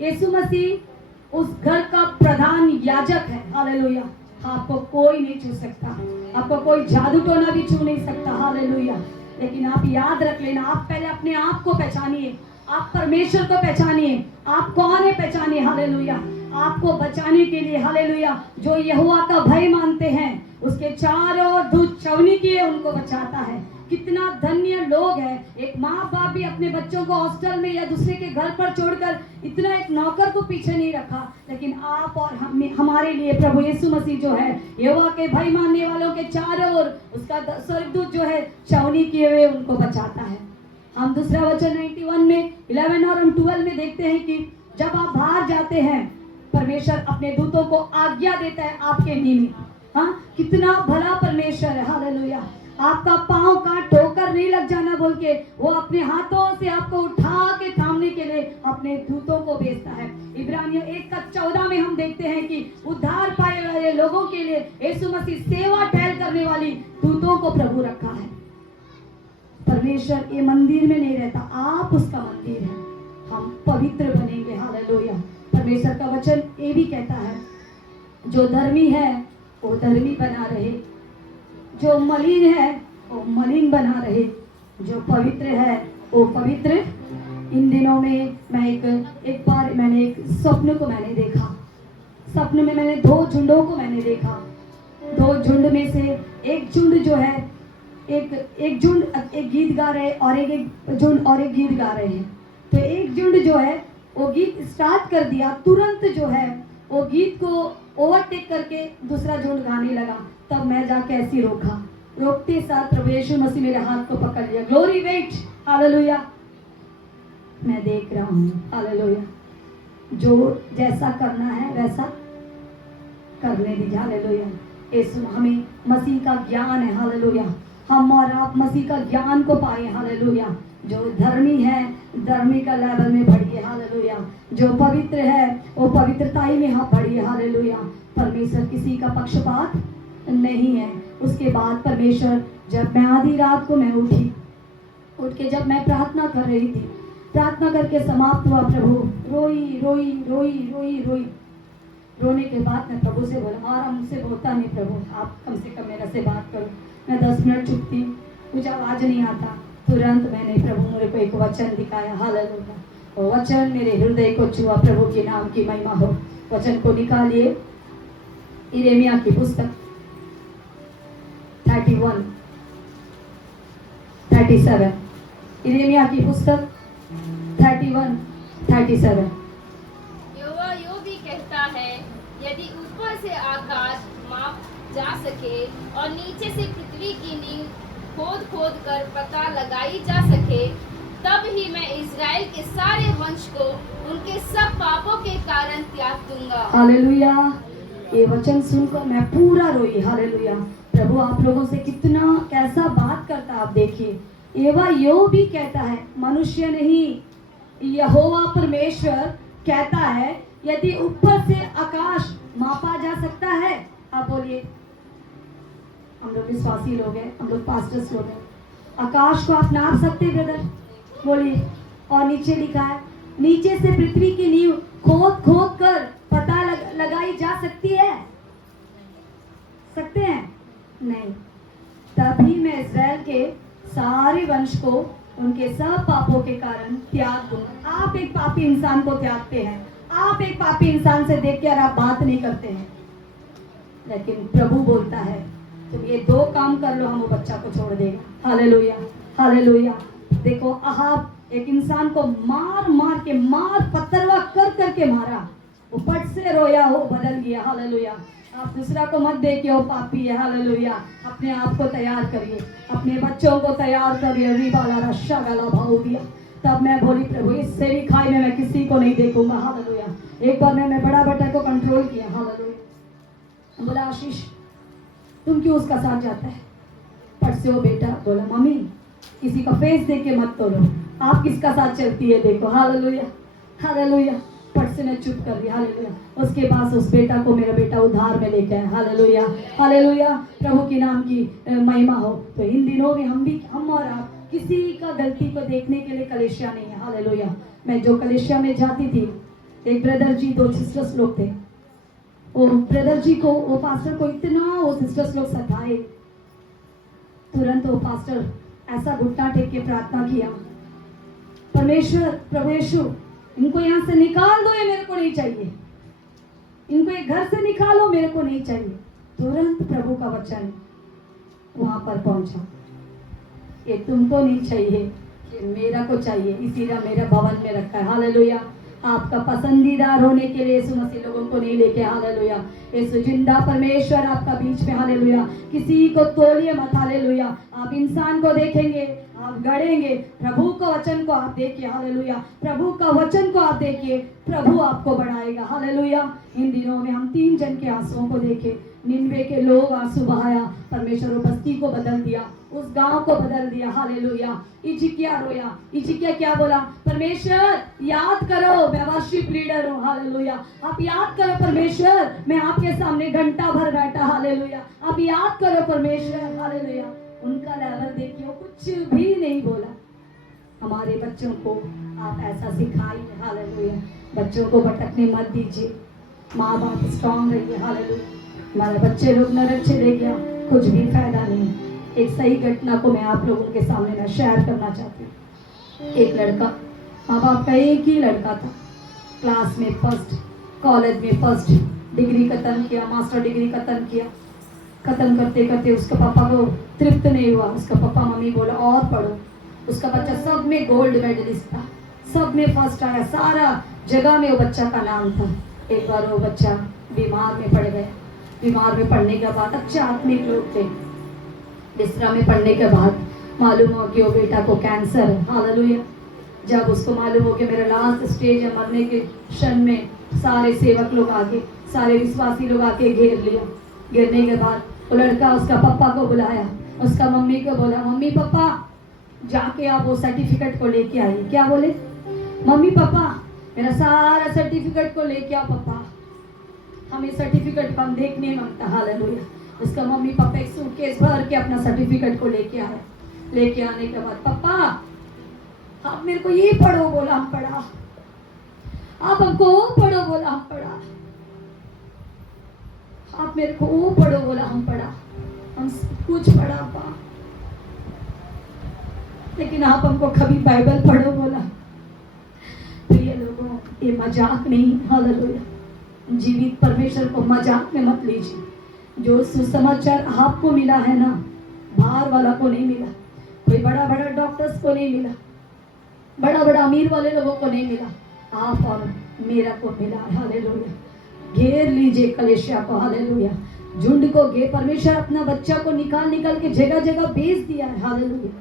यीशु मसीह उस घर का प्रधान याजक है। हालेलुया। आपको कोई नहीं छू सकता, आपको कोई जादू टोना भी छू नहीं सकता। हालेलुया। लेकिन आप याद रख लेना, आप पहले अपने आप को पहचानिए, आप परमेश्वर को पहचानिए, आप कौन है पहचानिए। हालेलुया। आपको बचाने के लिए, हालेलुया, जो यहोवा का भय मानते हैं, उसके चारों ओर दूत छावनी किए उनको बचाता है। कितना धन्य लोग हैं। एक माँ बाप भी अपने बच्चों को हॉस्टल में या दूसरे के घर पर छोड़कर इतना एक नौकर को पीछे नहीं रखा, लेकिन आप और हमारे लिए प्रभु यीशु मसीह जो है, यहोवा के भय मानने वालों के चारों ओर उसका स्वर्गदूत जो है छावनी किए हुए उनको बचाता है। हम दूसरा वचन 91 में 11 और हम 12 में देखते हैं कि जब आप बाहर जाते हैं, परमेश्वर अपने दूतों को आज्ञा देता है आपके निमित्त। हाँ, कितना भला परमेश्वर है। हालेलुया। आपका पांव का ठोकर नहीं लग जाना बोल के वो अपने हाथों से आपको उठा के थामने के लिए अपने दूतों को भेजता है। इब्रानियों 1:14 में हम देखते हैं कि उद्धार पाए वाले लोगों के लिए यीशु मसीह सेवा टहल करने वाली दूतों को प्रभु रखा है। परमेश्वर ये मंदिर में नहीं रहता, आप उसका मंदिर है। हम पवित्र बनेंगे। हालेलुया। परमेश्वर का वचन ये भी कहता है, जो धर्मी है वो धर्मी बना रहे, जो मलिन है वो मलिन बना रहे, जो पवित्र है वो पवित्र। इन दिनों में मैं एक बार मैंने एक स्वप्न को मैंने देखा। स्वप्न में मैंने 2 झुंडों को मैंने देखा। 2 झुंड में से एक झुंड जो है, एक झुंड एक गीत गा रहे और एक झुंड और एक गीत गा रहे हैं। तो एक झुंड जो है वो गीत स्टार्ट कर दिया, तुरंत जो है वो गीत को ओवरटेक करके दूसरा झुंड गाने लगा। तब मैं जाके ऐसी रोकते साथ प्रभु यीशु मसीह मेरे हाथ को पकड़ लिया। Glory wait. हालेलुया। मैं देख रहा हूँ। हालेलुया। जो जैसा करना है वैसा करने दीजिए। हालेलुया। यीशु हमें मसीह का ज्ञान है। हालेलुया। हम और आप मसीह का ज्ञान को पाए। हालेलुया। जो धर्मी है धर्मी का लेवल में बढ़िए। हालेलुया। जो पवित्र है वो पवित्रताई में हम बढ़िए। हालेलुया। परमेश्वर किसी का पक्षपात नहीं है। उसके बाद परमेश्वर, जब मैं आधी रात को मैं उठ के जब मैं प्रार्थना कर रही थी, प्रार्थना करके समाप्त हुआ, प्रभु रोई रोई रोई रोई रोई। रोने के बाद मैं प्रभु से बोला, और मुझसे बोलता नहीं प्रभु, आप कम से कम मेरे से बात करो। मैं 10 मिनट चुप थी, कुछ आवाज नहीं आता। तुरंत मैंने प्रभु मेरे को एक वचन दिखाया। हालेलुया। वो वचन मेरे हृदय को छुआ। प्रभु के नाम की महिमा हो। वचन को निकालिए, यिर्मयाह की पुस्तक 31, 37। यिर्मयाह की पुस्तक 31, 37। यहोवा यो भी कहता है, यदि ऊपर से आकाश माप जा सके और नीचे से पृथ्वी की नींव खोद कर पता लगाई जा सके, तब ही मैं इज़राइल के सारे वंश को उनके सब पापों के कारण त्याग दूंगा। हालेलुया। ये वचन सुनकर मैं पूरा रोई। हालेलुया। प्रभु आप लोगों से कितना कैसा बात करता, आप देखिए। यहोवा यो भी कहता है, मनुष्य नहीं, यहोवा परमेश्वर कहता है, यदि ऊपर से आकाश मापा जा सकता है। आप बोलिए, हम लोग विश्वासी लोग हैं, हम लोग पास्टर्स लोग हैं, आकाश को आप नाप सकते हैं ब्रदर? बोलिए। और नीचे लिखा है, नीचे से पृथ्वी की नींव खोद खोद कर पता लगाई जा सकती है? सकते हैं? नहीं। तभी मैं इस्राएल के सारे वंश को उनके सब पापों के कारण त्याग दूंगा। आप एक पापी इंसान को त्यागते हैं, आप एक पापी इंसान से देख कर आप बात नहीं करते हैं, लेकिन प्रभु बोलता है तुम ये 2 काम कर लो, हम वो बच्चा को छोड़ देगा। Hallelujah, hallelujah. देखो अहाब एक इंसान को मार पत्थरवा कर करके मारा, वो पट से रोया, वो बदल गया। हालेलुया। आप दूसरा को मत देखिए वो पापी है। हालेलुया। अपने आप को तैयार करिए, अपने बच्चों को तैयार करिए। रिबाला रशा गाला भाव दिया। तब मैं बोली प्रभु इससे भी खाई में मैं किसी को नहीं देखूंगा। हालेलुया। एक बार मैं बड़ा बेटा को कंट्रोल किया। हालेलुया। बोला आशीष तुम क्यों उसका साथ जाता है? पट से वो बेटा बोला मम्मी किसी का फेस देख के मत तोलो, आप किसका साथ चलती है देखो। Hallelujah, hallelujah. पट से मैं चुप कर रही। हालेलुया। उसके पास उस बेटा को मेरा बेटा उधार में लेके आया। Hallelujah, hallelujah. प्रभु के नाम की महिमा हो। तो इन दिनों में हम और आप किसी का गलती को देखने के लिए कलेशिया नहीं है। हालेलुया। मैं जो कलेशिया में जाती थी, एक ब्रदर जी 2 सिस्टर्स लोग थे, वो ब्रदर जी को वो पास्टर को इतना वो सिस्टर्स लोग सताए, तुरंत वो पास्टर ऐसा घुटना टेक के प्रार्थना किया, परमेश्वर प्रभु यीशु इनको यहाँ से निकाल दो, ये मेरे को नहीं चाहिए, इनको एक घर से निकालो, मेरे को नहीं चाहिए। तुरंत प्रभु का वचन वहां पर पहुंचा, ये तुमको नहीं चाहिए, ये मेरा को चाहिए, इसीलिए मेरा भवन में रखा है। हालेलुया। आपका पसंदीदा होने के लिए यीशु मसीह लोगों को नहीं लेके। हालेलुया। यीशु जिंदा परमेश्वर आपका बीच में। हालेलुया। किसी को तोलिए मत। हालेलुया। आप इंसान को देखेंगे, आप गढ़ेंगे, प्रभु का वचन को आप देखिए। हालेलुया। प्रभु का वचन को आप देखिए, प्रभु आपको बढ़ाएगा। हालेलुया। इन दिनों में हम 3 जन के आंसुओं को देखे, निन्वे के लोग आंसू बहाया, परमेश्वर वो बस्ती को बदल दिया, उस गांव को बदल दिया। हालेलुया। इजिकिया रोया, इजिकिया क्या बोला? परमेश्वर याद करो मैं वर्शिप लीडर हूँ। हालेलुया। आप याद करो परमेश्वर, मैं आपके सामने घंटा भर बैठा। हालेलुया। आप याद करो परमेश्वर। हालेलुया। उनका लेवल देखिए, कुछ भी नहीं बोला। हमारे बच्चों को आप ऐसा सिखाइए। हालेलुया। बच्चों को भटकने मत दीजिए, माँ बाप स्ट्रांग रहिए। हालेलुया। हमारे बच्चे लोग नरक चले गया, कुछ भी फायदा नहीं। एक सही घटना को मैं आप लोगों के सामने मैं शेयर करना चाहती हूँ। एक लड़का, माँ बाप का एक ही लड़का था, क्लास में फर्स्ट, कॉलेज में फर्स्ट, डिग्री खत्म किया, मास्टर डिग्री खत्म किया। खत्म करते करते उसके पापा को तृप्त नहीं हुआ, उसका पापा मम्मी बोला और पढ़ो। उसका बच्चा सब में गोल्ड मेडलिस्ट था, सब में फर्स्ट आया, सारा जगह में वो बच्चा का नाम था। एक बार वो बच्चा बीमार में पड़ गया। बीमार में पड़ने के बाद, अच्छे आत्मिक लोग थे, बिस्तरा में पड़ने के बाद मालूम हो कि वो बेटा को कैंसर है। हालेलुया। जब उसको मालूम हो कि मेरा लास्ट स्टेज है, मरने के क्षण में सारे सेवक लोग आगे, सारे विश्वासी लोग आके घेर लिया। गिरने के बाद वो लड़का उसका पापा को बुलाया, उसका मम्मी को बोला मम्मी पापा जाके आप वो सर्टिफिकेट को लेके आइए। क्या बोले? मम्मी पापा मेरा सारा सर्टिफिकेट को लेके आओ पापा, हमें सर्टिफिकेट हम देखने मांगता। हालेलुया। उसका मम्मी पापा एक सूटकेस भर के अपना सर्टिफिकेट को लेके आया। लेके आने के बाद पापा आप मेरे को ये पढ़ो बोला, हम पढ़ा। आप हमको वो पढ़ो बोला, हम पढ़ा। आप मेरे को वो पढ़ो बोला, हम पढ़ा। हम कुछ पढ़ा पा, लेकिन आप हमको कभी बाइबल पढ़ो बोला। प्रिय लोगों, ये मजाक नहीं। हालेलुया। जीवित परमेश्वर को मजाक में मत लीजिए। जो सुसमाचार आपको मिला है ना, बाहर वाला को नहीं मिला, कोई बड़ा बड़ा डॉक्टर्स को नहीं मिला, बड़ा बड़ा अमीर वाले लोगों को नहीं मिला, आप और मेरा को मिला। हालेलुया। घेर लीजिए कलेशिया को। हालेलुया। झुंड को घेर। परमेश्वर अपना बच्चा को निकाल निकाल के जगह जगह भेज दिया है। हालेलुया।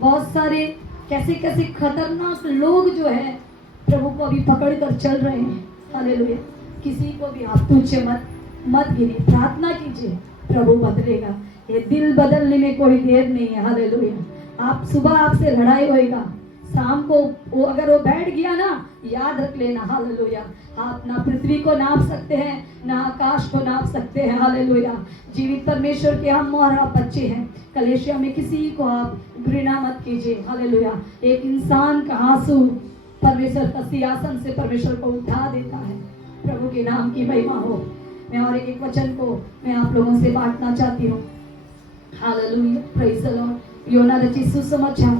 बहुत सारे कैसे कैसे खतरनाक लोग जो है प्रभु को अभी पकड़ कर चल रहे हैं। हालेलुया। किसी को भी आप तुच्छ मत गिरिए, प्रार्थना कीजिए, प्रभु बदलेगा। ये दिल बदलने में कोई देर नहीं है। हालेलुया। आप सुबह आपसे लड़ाई होएगा, शाम को वो अगर वो बैठ गया ना, याद रख लेना। हालेलुया। आप ना पृथ्वी को नाप सकते हैं, ना आकाश को नाप सकते हैं। हालेलुया। जीवित परमेश्वर के हम और आप बच्चे हैं। कलेशिया में किसी को आप घृणा मत कीजिए। हालेलुया। एक इंसान का आंसू परमेश्वर का सिंहासन से परमेश्वर को उठा देता है। प्रभु के नाम की महिमा हो। मैं और एक वचन को मैं आप लोगों से बांटना चाहती हूँ। Hallelujah, praise the Lord. योना रचित सुसमाचार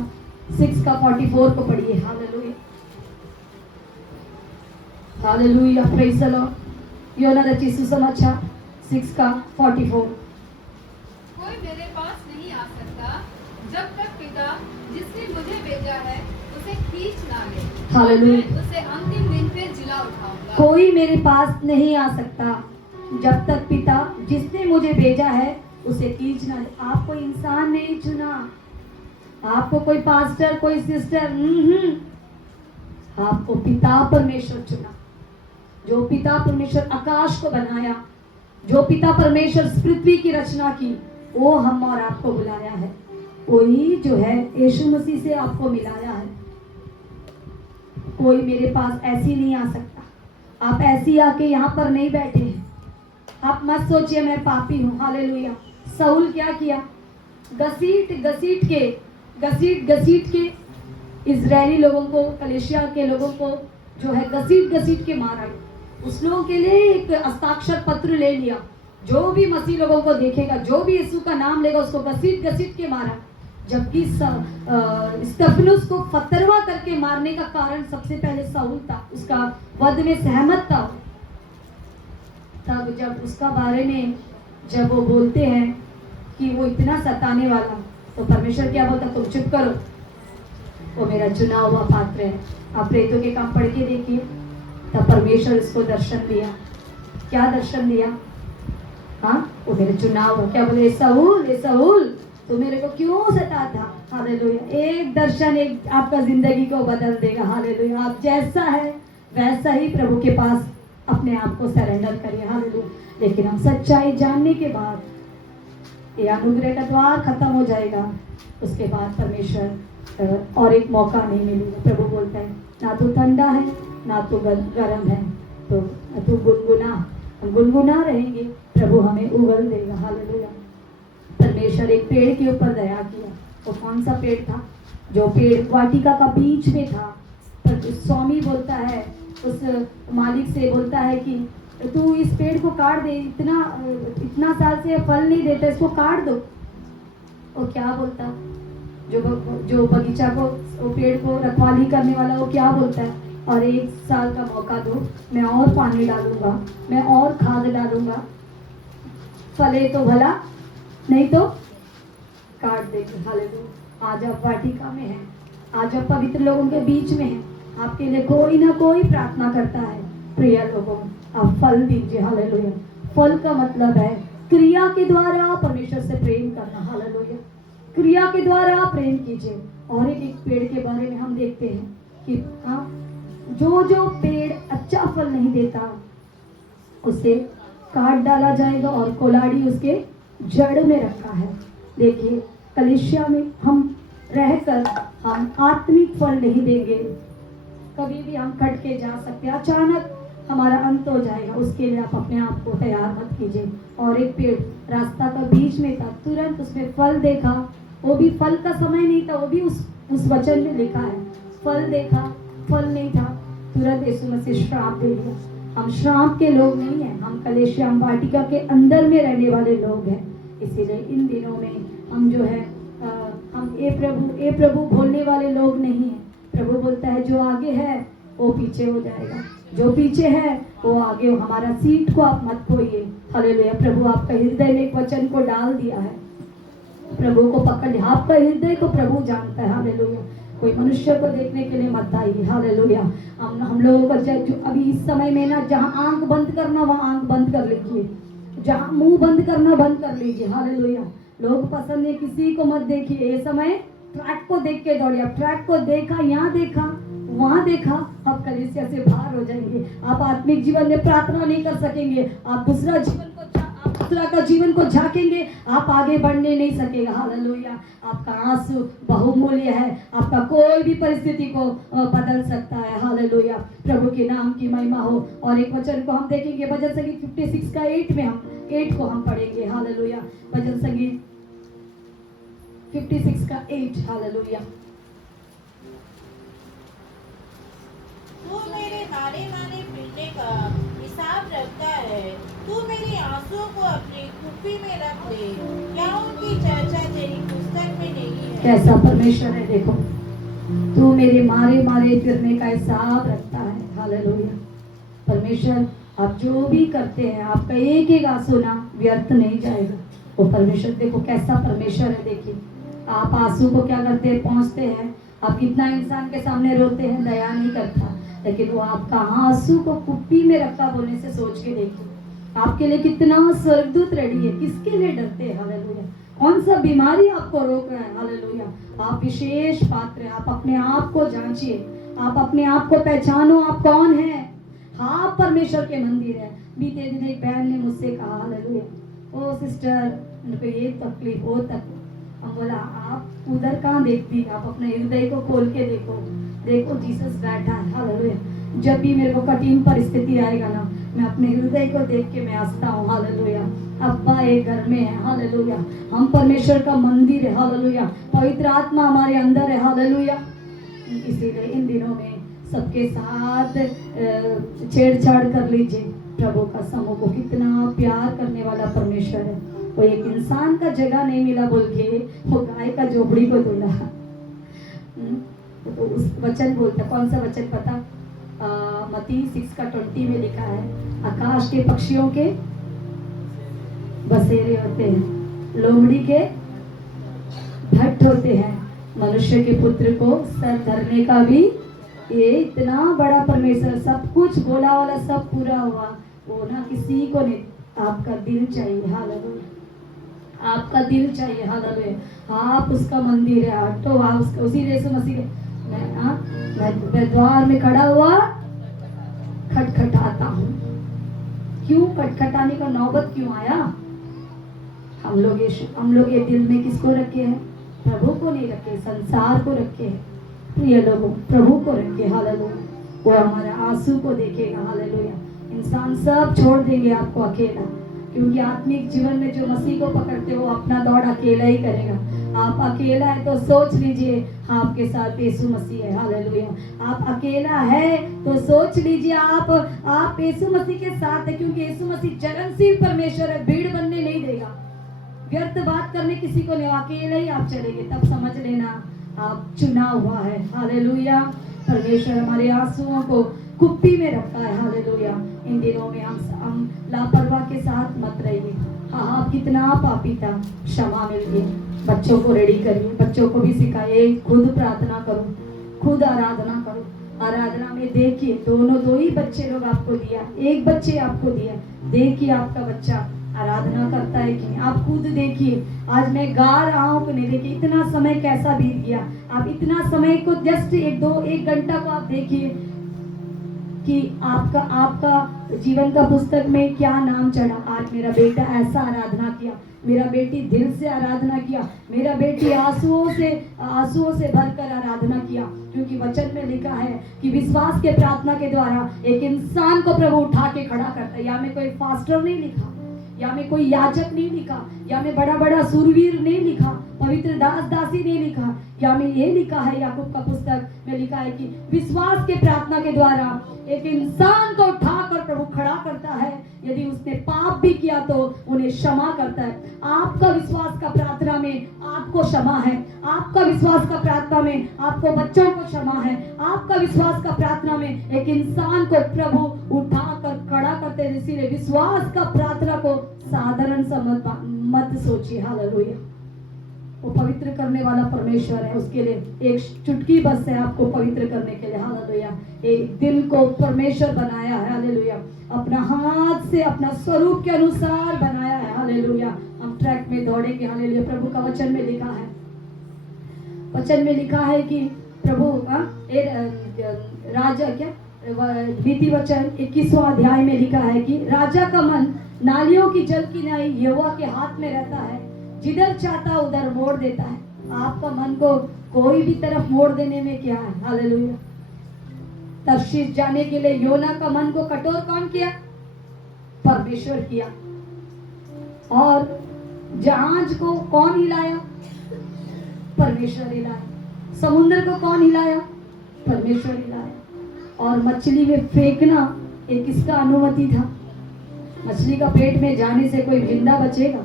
6 का 44 को पढ़िए। Hallelujah, hallelujah, praise the Lord. योना रचित सुसमाचार 6 का 44। कोई मेरे पास नहीं आ सकता जब तक पिता जिसने मुझे भेजा है उसे खींच ना ले। हालेलुया। मैं उसे अंतिम दिन फिर जिला उठाऊंगा। कोई मेरे पास नहीं आ सकता जब तक पिता जिसने मुझे भेजा है उसे खींच ना ले। आपको इंसान नहीं चुना, आपको कोई पास्टर, कोई सिस्टर, आपको पिता परमेश्वर चुना। जो पिता परमेश्वर आकाश को बनाया, जो पिता परमेश्वर पृथ्वी की रचना की, वो हम और आपको बुलाया है। वही जो है यीशु मसीह से आपको मिलाया है। कोई मेरे पास ऐसी नहीं आ सकता। आप ऐसी आके यहाँ पर नहीं बैठे हैं। आप मत सोचिए मैं पापी हूँ। हालेलुया। साउल क्या किया? घसीट के इजरायली लोगों को, कलेशिया के लोगों को जो है घसीट के मारा। उस लोगों के लिए एक हस्ताक्षर पत्र ले लिया। जो भी मसीह लोगों को देखेगा, जो भी यीशु का नाम लेगा, उसको घसीट के मारा। जबकि स्टेफनुस को फतरवा करके मारने का कारण सबसे पहले साउल था। उसका वध में सहमत था। तब जब उसका बारे में जब वो बोलते हैं कि वो इतना सताने वाला, तो परमेश्वर क्या बोलता? तुम चुप करो, वो मेरा चुना हुआ पात्र है। आप प्रेतों के काम पढ़ के देखिए। तब परमेश्वर उसको दर्शन दिया। क्या दर्शन दिया? हाँ, वो मेरे चुना हुआ। क्या बोले? साउल तो मेरे को क्यों सताता? हालेलुया। एक दर्शन एक आपका जिंदगी को बदल देगा। हालेलुया। आप जैसा है वैसा ही प्रभु के पास अपने आप को सरेंडर करिए। हालेलुया। लेकिन हम सच्चाई जानने के बाद ये अनुग्रह का द्वार खत्म हो जाएगा। उसके बाद परमेश्वर और एक मौका नहीं मिलेगा। प्रभु बोलता है ना तो ठंडा है ना तो गर्म है, तो गुनगुना रहेंगे, प्रभु हमें उगल देगा। हालेलुया। परमेश्वर एक पेड़ के ऊपर दया किया। वो कौन सा पेड़ था? जो पेड़ वाटिका का बीच में था। पर स्वामी बोलता है, उस मालिक से बोलता है कि तू इस पेड़ को काट दे, इतना साल से फल नहीं देता, इसको काट दो। वो क्या बोलता? जो बगीचा को, वो पेड़ को रखवाली करने वाला, वो क्या बोलता है? और 1 साल का मौका दो, मैं और पानी डालूंगा, मैं और खाद डालूंगा, फले तो भला, नहीं तो काट देंगे। हालेलुया। आज आप वाटिका में हैं, आज आप पवित्र लोगों के बीच में हैं। आपके लिए कोई ना कोई प्रार्थना करता है। प्रिय लोगों, आप फल दीजिए। हालेलुया। फल का मतलब है क्रिया के द्वारा परमेश्वर से प्रेम करना। हालेलुया। क्रिया के द्वारा प्रेम कीजिए। और एक पेड़ के बारे में हम देखते हैं कि जो पेड़ अच्छा फल नहीं देता उसे काट डाला जाएगा और कोलाड़ी उसके जड़ में रखा है। देखिए, कलीसिया में हम रहकर हम आत्मिक फल नहीं देंगे, कभी भी हम कट के जा सकते हैं। अचानक हमारा अंत हो जाएगा। उसके लिए आप अपने आप को तैयार मत कीजिए। और एक पेड़ रास्ता का बीच में था, तुरंत उसमें फल देखा। वो भी फल का समय नहीं था, वो भी उस वचन में लिखा है। फल देखा, फल नहीं था, तुरंत यीशु मसीह श्राप दे दिया। हम श्राप के लोग नहीं हैं, हम कलेशिया वाटिका के अंदर में रहने वाले लोग हैं। इसीलिए इन दिनों में हम जो है हम ए प्रभु बोलने वाले लोग नहीं हैं। प्रभु बोलता है जो आगे है वो पीछे हो जाएगा, जो पीछे है वो आगे। हमारा सीट को आप मत खोइए। हालेलुया। प्रभु आपका हृदय में एक वचन को डाल दिया है, प्रभु को पकड़ लिया। आपका हृदय को प्रभु जानता है। हालेलुया। कोई मनुष्य को देखने के लिए मत आइए। हालेलुया। हम लोगों को जो अभी इस समय में ना, जहाँ आंख बंद करना वहाँ आंख बंद कर लीजिए, जहाँ मुंह बंद करना बंद कर लीजिए। हालेलुया। लोग पसंद है, किसी को मत देखिए। ये समय ट्रैक को देख के दौड़िए। ट्रैक को देखा, यहाँ देखा, वहाँ देखा, आप कलीसिया से बाहर हो जाएंगे। आप आत्मिक जीवन में प्रार्थना नहीं कर सकेंगे। आप दूसरा का जीवन को झांकेंगे, आप आगे बढ़ने नहीं सकेगा। हालेलुया। आपका आंसू बहुमूल्य है, आपका कोई भी परिस्थिति को बदल सकता है। हालेलुया। प्रभु के नाम की महिमा हो। और एक वचन को हम देखेंगे, भजन संगीत 56 का 8 को हम पढ़ेंगे। हालेलुया। भजन संगीत 56 का 8 हालेलुया। तू मेरे मारे मारे पीटने का हिसाब रखता है। तू मेरे आंसुओं को अपनी कुप्पी में रख ले। क्या उनकी चर्चा तेरी पुस्तक में नहीं है? कैसा परमेश्वर है देखो, तू मेरे मारे मारे फिरने का हिसाब रखता है हालेलुया। परमेश्वर आप जो भी करते हैं आपका एक एक आंसू ना व्यर्थ नहीं जाएगा। वो परमेश्वर देखो कैसा परमेश्वर है। देखिए आप आंसू को क्या करते हैं, पहुंचते हैं। आप कितना इंसान के सामने रोते हैं, दया नहीं करता, लेकिन वो आपका आंसू को कुप्पी में रखा बोलने से सोच के देखिए आपके लिए कितना स्वर्गदूत रेडी है। किसके लिए डरते हैं हालेलुया? कौन सा बीमारी आपको रोक रहा है हालेलुया? आप विशेष पात्र हैं। आप अपने आप को जांचिए, आप अपने आप को पहचानो, आप कौन है। हाँ परमेश्वर के मंदिर है। बीते दिन एक बहन ने मुझसे कहा हालेलुया, ओ सिस्टर उनको ये तकलीफ वो तक। हम बोला आप उधर कहाँ देखती, आप अपने हृदय को खोल के देखो, देखो जीसस बैठा है हालेलुया। जब भी मेरे को कठिन परिस्थिति आएगा ना, मैं अपने हृदय को देख के मैं हंसता हूँ हालेलुया। अब्बा एक घर में है हालेलुया। हम परमेश्वर का मंदिर है हालेलुया। पवित्र आत्मा हमारे अंदर है हालेलुया। इसीलिए इन दिनों में सबके साथ छेड़छाड़ कर लीजिए। प्रभु का समूह को कितना प्यार करने वाला परमेश्वर है। वो एक इंसान का जगह नहीं मिला बोल के वो गाय का झोपड़ी को धुला। तो उस वचन बोलता, कौन सा वचन पता? मत्ती 6:20 में लिखा है, आकाश के पक्षियों के बसेरे होते हैं, लोमड़ी के भट्ट होते हैं, मनुष्य के पुत्र को सर धरने का भी। ये इतना बड़ा परमेश्वर, सब कुछ बोला वाला सब पूरा हुआ। वो ना किसी को नहीं, आपका दिल चाहिए हालेलुया। आपका दिल चाहिए हालेलुया। आप उसका मंदिर है, तो आप उसका उसी यीशु मसीह के मैं द्वार में खड़ा हुआ खटखटाता हूँ। क्यों खटखटाने का नौबत क्यों आया? हम लोग ये दिल में किसको रखे हैं? प्रभु को नहीं रखे, संसार को रखे हैं। प्रिय लोगों, प्रभु को रखे हालेलुया। वो हमारा आंसू को देखेगा हालेलुया। इंसान सब छोड़ देंगे आपको अकेला, क्योंकि आत्मिक जीवन में जो मसीह को पकड़ते हो अपना दौड़ अकेला ही करेगा। आप अकेला है तो सोच लीजिए आपके साथ यीशु मसीह है हालेलुया। आप अकेला है तो सोच लीजिए आप यीशु मसीह के साथ है, क्योंकि यीशु मसीह चरणशील परमेश्वर है, भीड़ बनने नहीं देगा, व्यर्थ बात करने किसी को नहीं। अकेले ही आप चलेंगे, तब समझ लेना आप चुना हुआ है हालेलुया। परमेश्वर हमारे आंसुओं को कुप्पी में रखा है हालेलुया। इन दिनों में हम लापरवाह के साथ मत रहिए। हाँ कितना पापी था, क्षमा मिलिए। बच्चों को रेडी करिए, बच्चों को भी सिखाइए, खुद प्रार्थना करो, खुद आराधना करो। आराधना में देखिए दो ही बच्चे लोग आपको दिया, एक बच्चे आपको दिया, देखिए आपका बच्चा आराधना करता है कि नहीं। आप खुद देखिए, आज मैं गा रहा हूँ कि नहीं, देखिए इतना समय कैसा बीत गया। आप इतना समय को जस्ट एक घंटा को आप देखिए कि आपका जीवन का पुस्तक में क्या नाम चढ़ा। आज मेरा बेटा ऐसा आराधना किया, मेरा बेटी दिल से आराधना किया, मेरा बेटी आंसुओं से भरकर आराधना किया। क्योंकि वचन में लिखा है कि विश्वास के प्रार्थना के द्वारा एक इंसान को प्रभु उठा के खड़ा करता है। या में कोई फास्टर नहीं लिखा, या में कोई याजक नहीं लिखा, या में बड़ा सूरवीर नहीं लिखा, पवित्र दास दासी नहीं लिखा, या में ये लिखा है याकूब का पुस्तक में लिखा है कि विश्वास के प्रार्थना के द्वारा एक इंसान को उठाकर प्रभु खड़ा करता है। यदि उसने पाप भी किया तो उन्हें क्षमा करता है। आपका विश्वास का प्रार्थना में आपको क्षमा है, आपका विश्वास का प्रार्थना में आपको बच्चों को क्षमा है, आपका विश्वास का प्रार्थना में एक इंसान को प्रभु उठाकर खड़ा करते हैं। इसीलिए विश्वास का प्रार्थना को साधारण मत सोचिए हालेलुया। वो पवित्र करने वाला परमेश्वर है, उसके लिए एक चुटकी बस है आपको पवित्र करने के लिए हालेलुया। एक दिल को परमेश्वर बनाया है हालेलुया, अपना हाथ से अपना स्वरूप के अनुसार बनाया है हालेलुया। हम ट्रैक में दौड़ेंगे हालेलुया। प्रभु का वचन में लिखा है कि प्रभु राजा नीति वचन 21वां अध्याय में लिखा है कि राजा का मन नालियों की जल की नाई यहोवा के हाथ में रहता है, जिधर चाहता उधर मोड़ देता है। आपका मन को कोई भी तरफ मोड़ देने में क्या है हालेलुया। तर्शीश जाने के लिए योना का मन को कठोर कौन किया? परमेश्वर किया। और जहाज को कौन हिलाया? परमेश्वर हिलाया। समुद्र को कौन हिलाया? परमेश्वर हिलाया। और मछली में फेंकना एक किसका अनुमति था? मछली का पेट में जाने से कोई जिंदा बचेगा?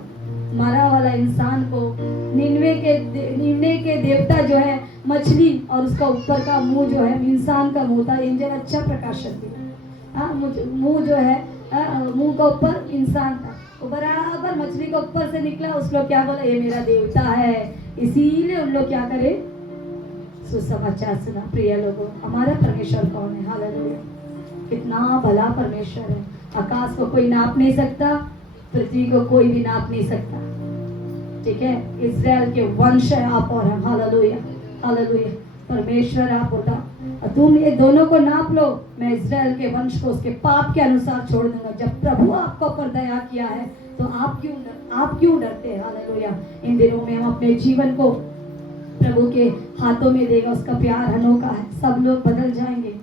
मरा वाला इंसान को निन्वे के देवता जो है मछली और उसका ऊपर का मुंह जो है इंसान का मुंह था। एंजल अच्छा प्रकाशन दिया। मुंह जो है मुंह का ऊपर इंसान था, वो बराबर मछली को ऊपर से निकला। उस लोग क्या बोला? ये मेरा देवता है। इसीलिए उन लोग क्या करे? सुसमाचार सुना। प्रिय लोगों, हमारा परमेश्वर कौन है? हालेलुया! कितना भला परमेश्वर है। आकाश को कोई नाप नहीं सकता, पृथ्वी को कोई भी नाप नहीं सकता। ठीक है, इस्राएल के वंश है आप और हम। Hallelujah hallelujah. परमेश्वर आप होता, तुम ये दोनों को नाप लो, मैं इस्राएल के वंश को उसके पाप के अनुसार छोड़ दूंगा। जब प्रभु आपको ऊपर दया किया है तो आप क्यों डरते हैं? हालेलुया। इन दिनों में हम अपने जीवन को प्रभु के हाथों में देगा। उसका प्यार अनोखा है। सब लोग बदल जाएंगे,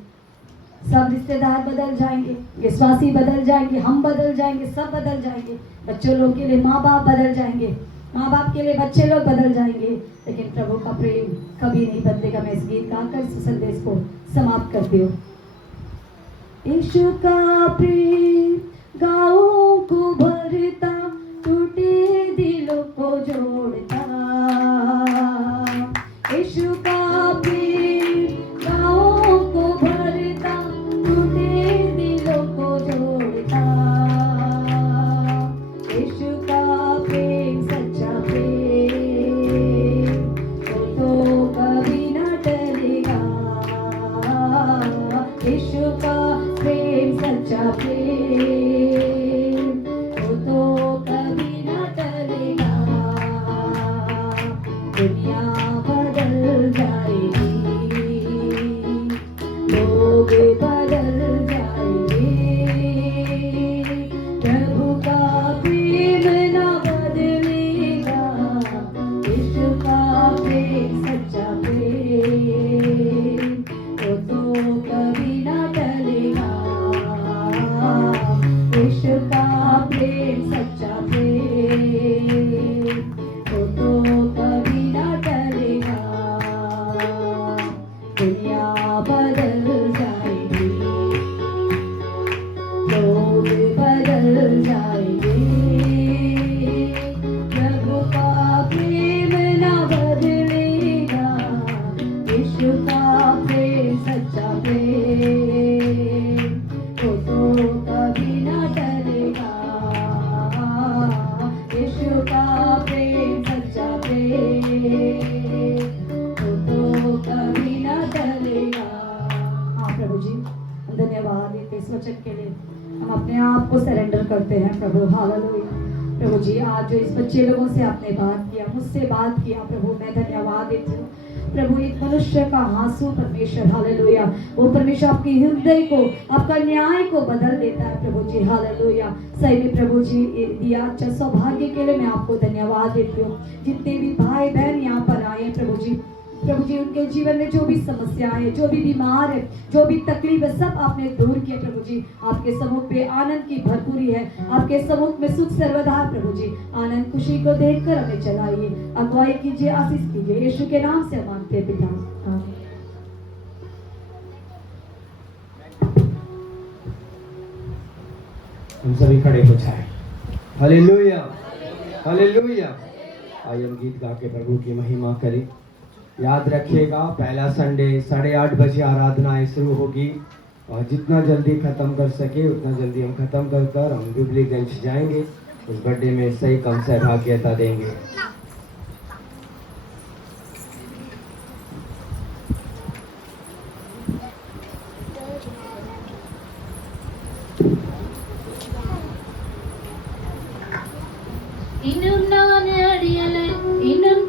सब रिश्तेदार बदल जाएंगे, विश्वासी बदल जाएंगे, हम बदल जाएंगे, सब बदल जाएंगे। बच्चों लोग के लिए माँ बाप बदल जाएंगे, माँ बाप के लिए बच्चे लोग बदल जाएंगे, लेकिन प्रभु का प्रेम कभी नहीं बदलेगा। मैं इस गीत गाकर इस संदेश को समाप्त करती हूँ। यीशु का प्रेम गाँवों को भरता, टूटे दिलों को जोड़ता। यीशु का प्रेम गाँवों को भरता, टूटे दिलों को जोड़ता। यीशु का प्रेम सच्चा प्रेम, वो तो कभी न टलेगा। यीशु का प्रेम सच्चा प्रेम, वो तो कभी न टलेगा। दुनिया बदल जाएगी, लोग बदल जाएंगे, प्रभु का प्रेम न बदलेगा। यीशु का प्रेम सच्चा प्रेम, वो तो कभी न टलेगा। यीशु का प्रेम सच्चा प्रेम, वो तो कभी न टलेगा। दुनिया बदल जाएगी, लोग बदल जाएंगे, प्रभु का प्रेम न बदलेगा। यीशु का प्रेम सच्चा प्रेम, वो तो कभी न टलेगा। यीशु का प्रेम सच्चा प्रेम, वो तो कभी न टलेगा। हाँ प्रभु जी, हम धन्यवाद देते इस वचन के लिए। हम अपने आप को सरेंडर करते हैं प्रभु। हालेलुया। प्रभु जी, आज जो इस बच्चे लोगों से आपने बात किया, मुझसे बात किया प्रभु, मैं धन्यवाद देती हूँ प्रभु। एक मनुष्य का आंसू परमेश्वर, हालेलुया, वो परमेश्वर आपके हृदय को, आपका न्याय को बदल देता है प्रभु जी। हालेलुया। सही में प्रभु जी, दिया अच्छा सौभाग्य के लिए मैं आपको धन्यवाद देती हूँ। जितने भी भाई बहन यहाँ पर आए हैं प्रभु जी, प्रभु जी उनके जीवन में जो भी समस्या है, जो भी बीमार है, जो भी तकलीफ है, सब आपने दूर किया प्रभु जी। आपके सम्मुख पे आनंद की भरपूरी है, आपके सम्मुख में सुख सर्वदा प्रभु जी। आनंद खुशी को देखकर हमें चलाइए, अगुवाई कीजिए, आशीष कीजिए। यीशु के नाम से मांगते हैं पिता, आमीन। हम सभी खड़े हो जाए। Hallelujah hallelujah. आइए हम गीत गा के प्रभु की महिमा करें। याद रखिएगा, पहला संडे 8:30 बजे आराधनाएं शुरू होगी, और जितना जल्दी ख़त्म कर सके उतना जल्दी हम ख़त्म कर हम जुबलीगंज जाएंगे। उस बर्थडे में सही कम सहभागिता देंगे। இன்னும் நான் அடியலை, இன்னும்